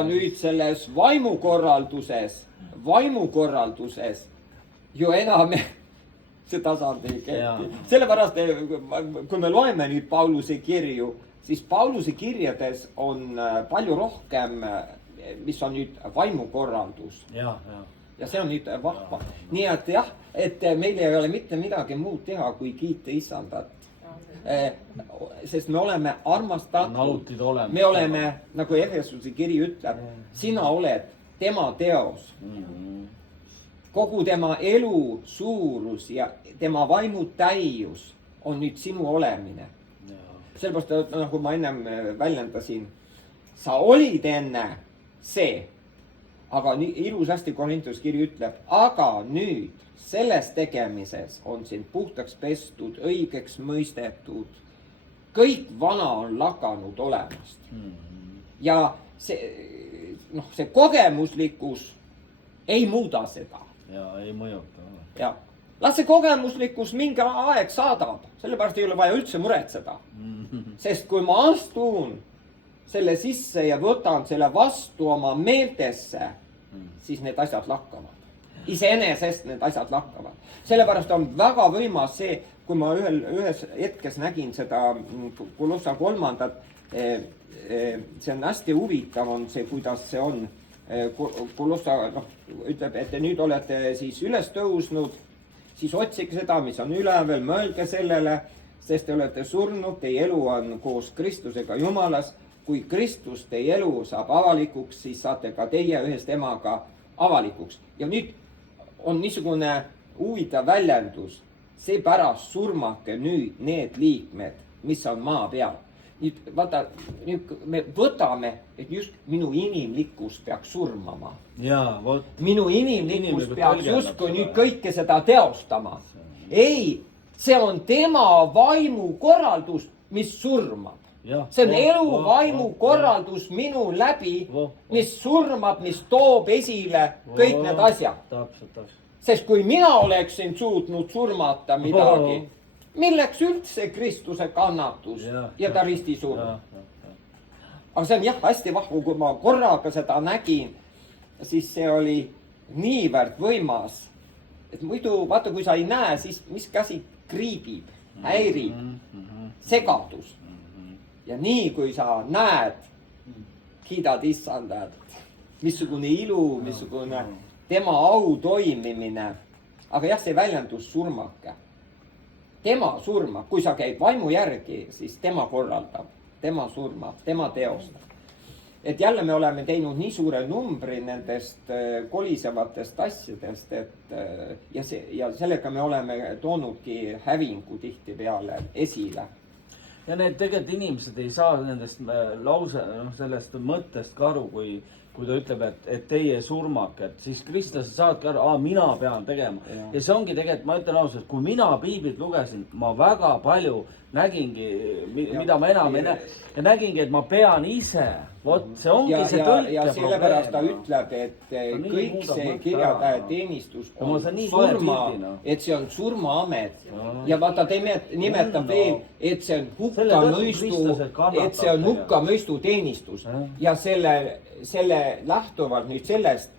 nüüd selles vaimukorralduses ju enam see tasand ei kehti. Sellepärast, kui me loeme nüüd Pauluse kirju, siis Pauluse kirjades on palju rohkem, mis on nüüd vaimukorraldus. Ja see on nüüd vahva. Nii et jah, et meil ei ole mitte midagi muud teha, kui kiita isandat. Sest me oleme armastatud. Me oleme, nagu Efesuse kiri ütleb, sina oled tema teos. Kogu tema elu suurus ja tema vaimu täius on nüüd sinu olemine. Sellepärast, nagu ma ennem väljendasin, sa olid enne see. Aga ilusasti Korintuse kiri ütleb, aga nüüd selles tegemises on sind puhtaks pestud, õigeks mõistetud. Kõik vana on lakanud olemast. Ja see kogemuslikkus ei muuda seda. Ja ei mõjuta. Ja las see kogemuslikkus mingi aeg saadab, sellepärast ei ole vaja üldse muretseda. Sest kui ma astun selle sisse ja võtan selle vastu oma meeltesse, siis need asjad lakkavad. Iseenesest need asjad lakkavad. Sellepärast on väga võimas see, kui ma ühes hetkes nägin seda Kolossa 3. See on hästi huvitav on see, kuidas see on. Kolossa ütleb, et nüüd olete siis üles tõusnud, siis otsige seda, mis on üleval, mõelge sellele, sest te olete surnud, teie elu on koos Kristusega Jumalas. Kui Kristus teie elu saab avalikuks, siis saate ka teie ühes temaga avalikuks. Ja nüüd on niisugune huvitav väljendus. Seepärast surmake nüüd need liikmed, mis on maa peal. Nüüd vaata, nüüd me võtame, et just minu inimlikkus peaks surmama. Minu inimlikkus peaks justkui nüüd kõike seda teostama. Ei, see on tema vaimu korraldus, mis surmab. See on elu vaimu korraldus minu läbi, mis surmab, mis toob esile kõik need asjad. Sest kui mina oleksin suutnud surmata midagi, milleks üldse Kristuse kannatus ja ta ristisurm. Aga see on jah hästi vahvu, kui ma korraga seda nägin, siis see oli niivõrd võimas. Et muidu, vaata, kui sa ei näe, siis mis käsi kriibib, häirib, segadus. Ja nii, kui sa näed, kiidad issandat, missugune ilu, missugune tema au toimimine. Aga jah, see väljendus surmake. Tema surmab, kui sa käid vaimu järgi, siis tema korraldab, tema surmab, tema teostab. Et jälle me oleme teinud nii suure numbri nendest kolisevatest asjadest, ja sellega me oleme toonudki hävingu tihti peale esile. Ja need tegelikult inimesed ei saa nendest sellest mõttest ka aru, kui ta ütleb, et teie surmak, et siis Kristus saadki aru, mina pean tegema. Ja see ongi tegelikult, ma ütlen ausalt, kui mina piiblit lugesin, ma väga palju nägingi, mida ma enam ei näe. Ja nägingi, et ma pean ise. Vot, see ongi see tõlke probleem. Ja sellepärast ta ütleb, et kõik see kirjatähe teenistus on surma, et see on surmaamet. Ja vaata, ta nimetab veel, et see on hukkamõistu teenistus. Ja selle me lähtuvalt nüüd sellest,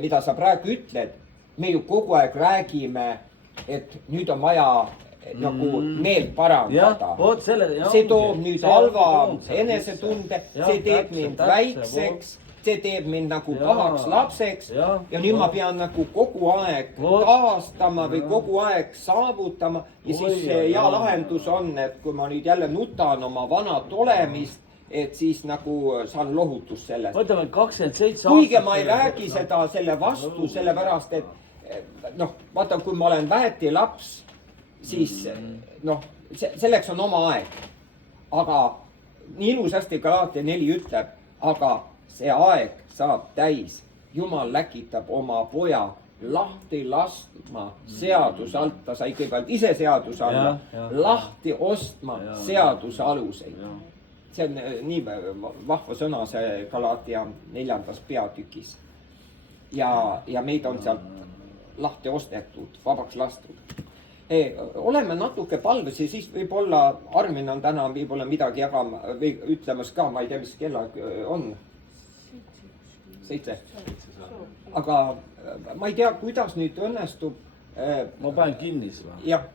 mida sa praegu ütled, me ju kogu aeg räägime, et nüüd on vaja nagu meelt parandada. See toob nüüd halva enesetunde, see teeb mind väikseks, see teeb mind nagu pahaks lapseks ja nüüd ma pean nagu kogu aeg taastama või kogu aeg saavutama ja siis hea lahendus on, et kui ma nüüd jälle nutan oma vanat olemist, et siis nagu saan lohutust sellest. Võtame 27 kuigi ma ei räägi seda selle vastu, sellepärast et noh, vaata, kui ma olen väetilaps, siis noh, selleks on oma aeg. Aga nii ilusasti Galaatia 4 ütleb, aga see aeg saab täis. Jumal läkitab oma poja lahti laskma seaduse alt, ta sai kõigepealt ise seaduse alla, lahti ostma seaduse aluseid. See on nii vahva sõna, see Galaatia 4. peatükis. Ja meid on sealt lahti ostetud, vabaks lastud. Oleme natuke palves ja siis võib-olla Armin on täna võib-olla midagi jagama või ütlemas ka, ma ei tea, mis kellaga on. 7. Aga ma ei tea, kuidas nüüd õnnestub. Ma panen kinnis või? Jah.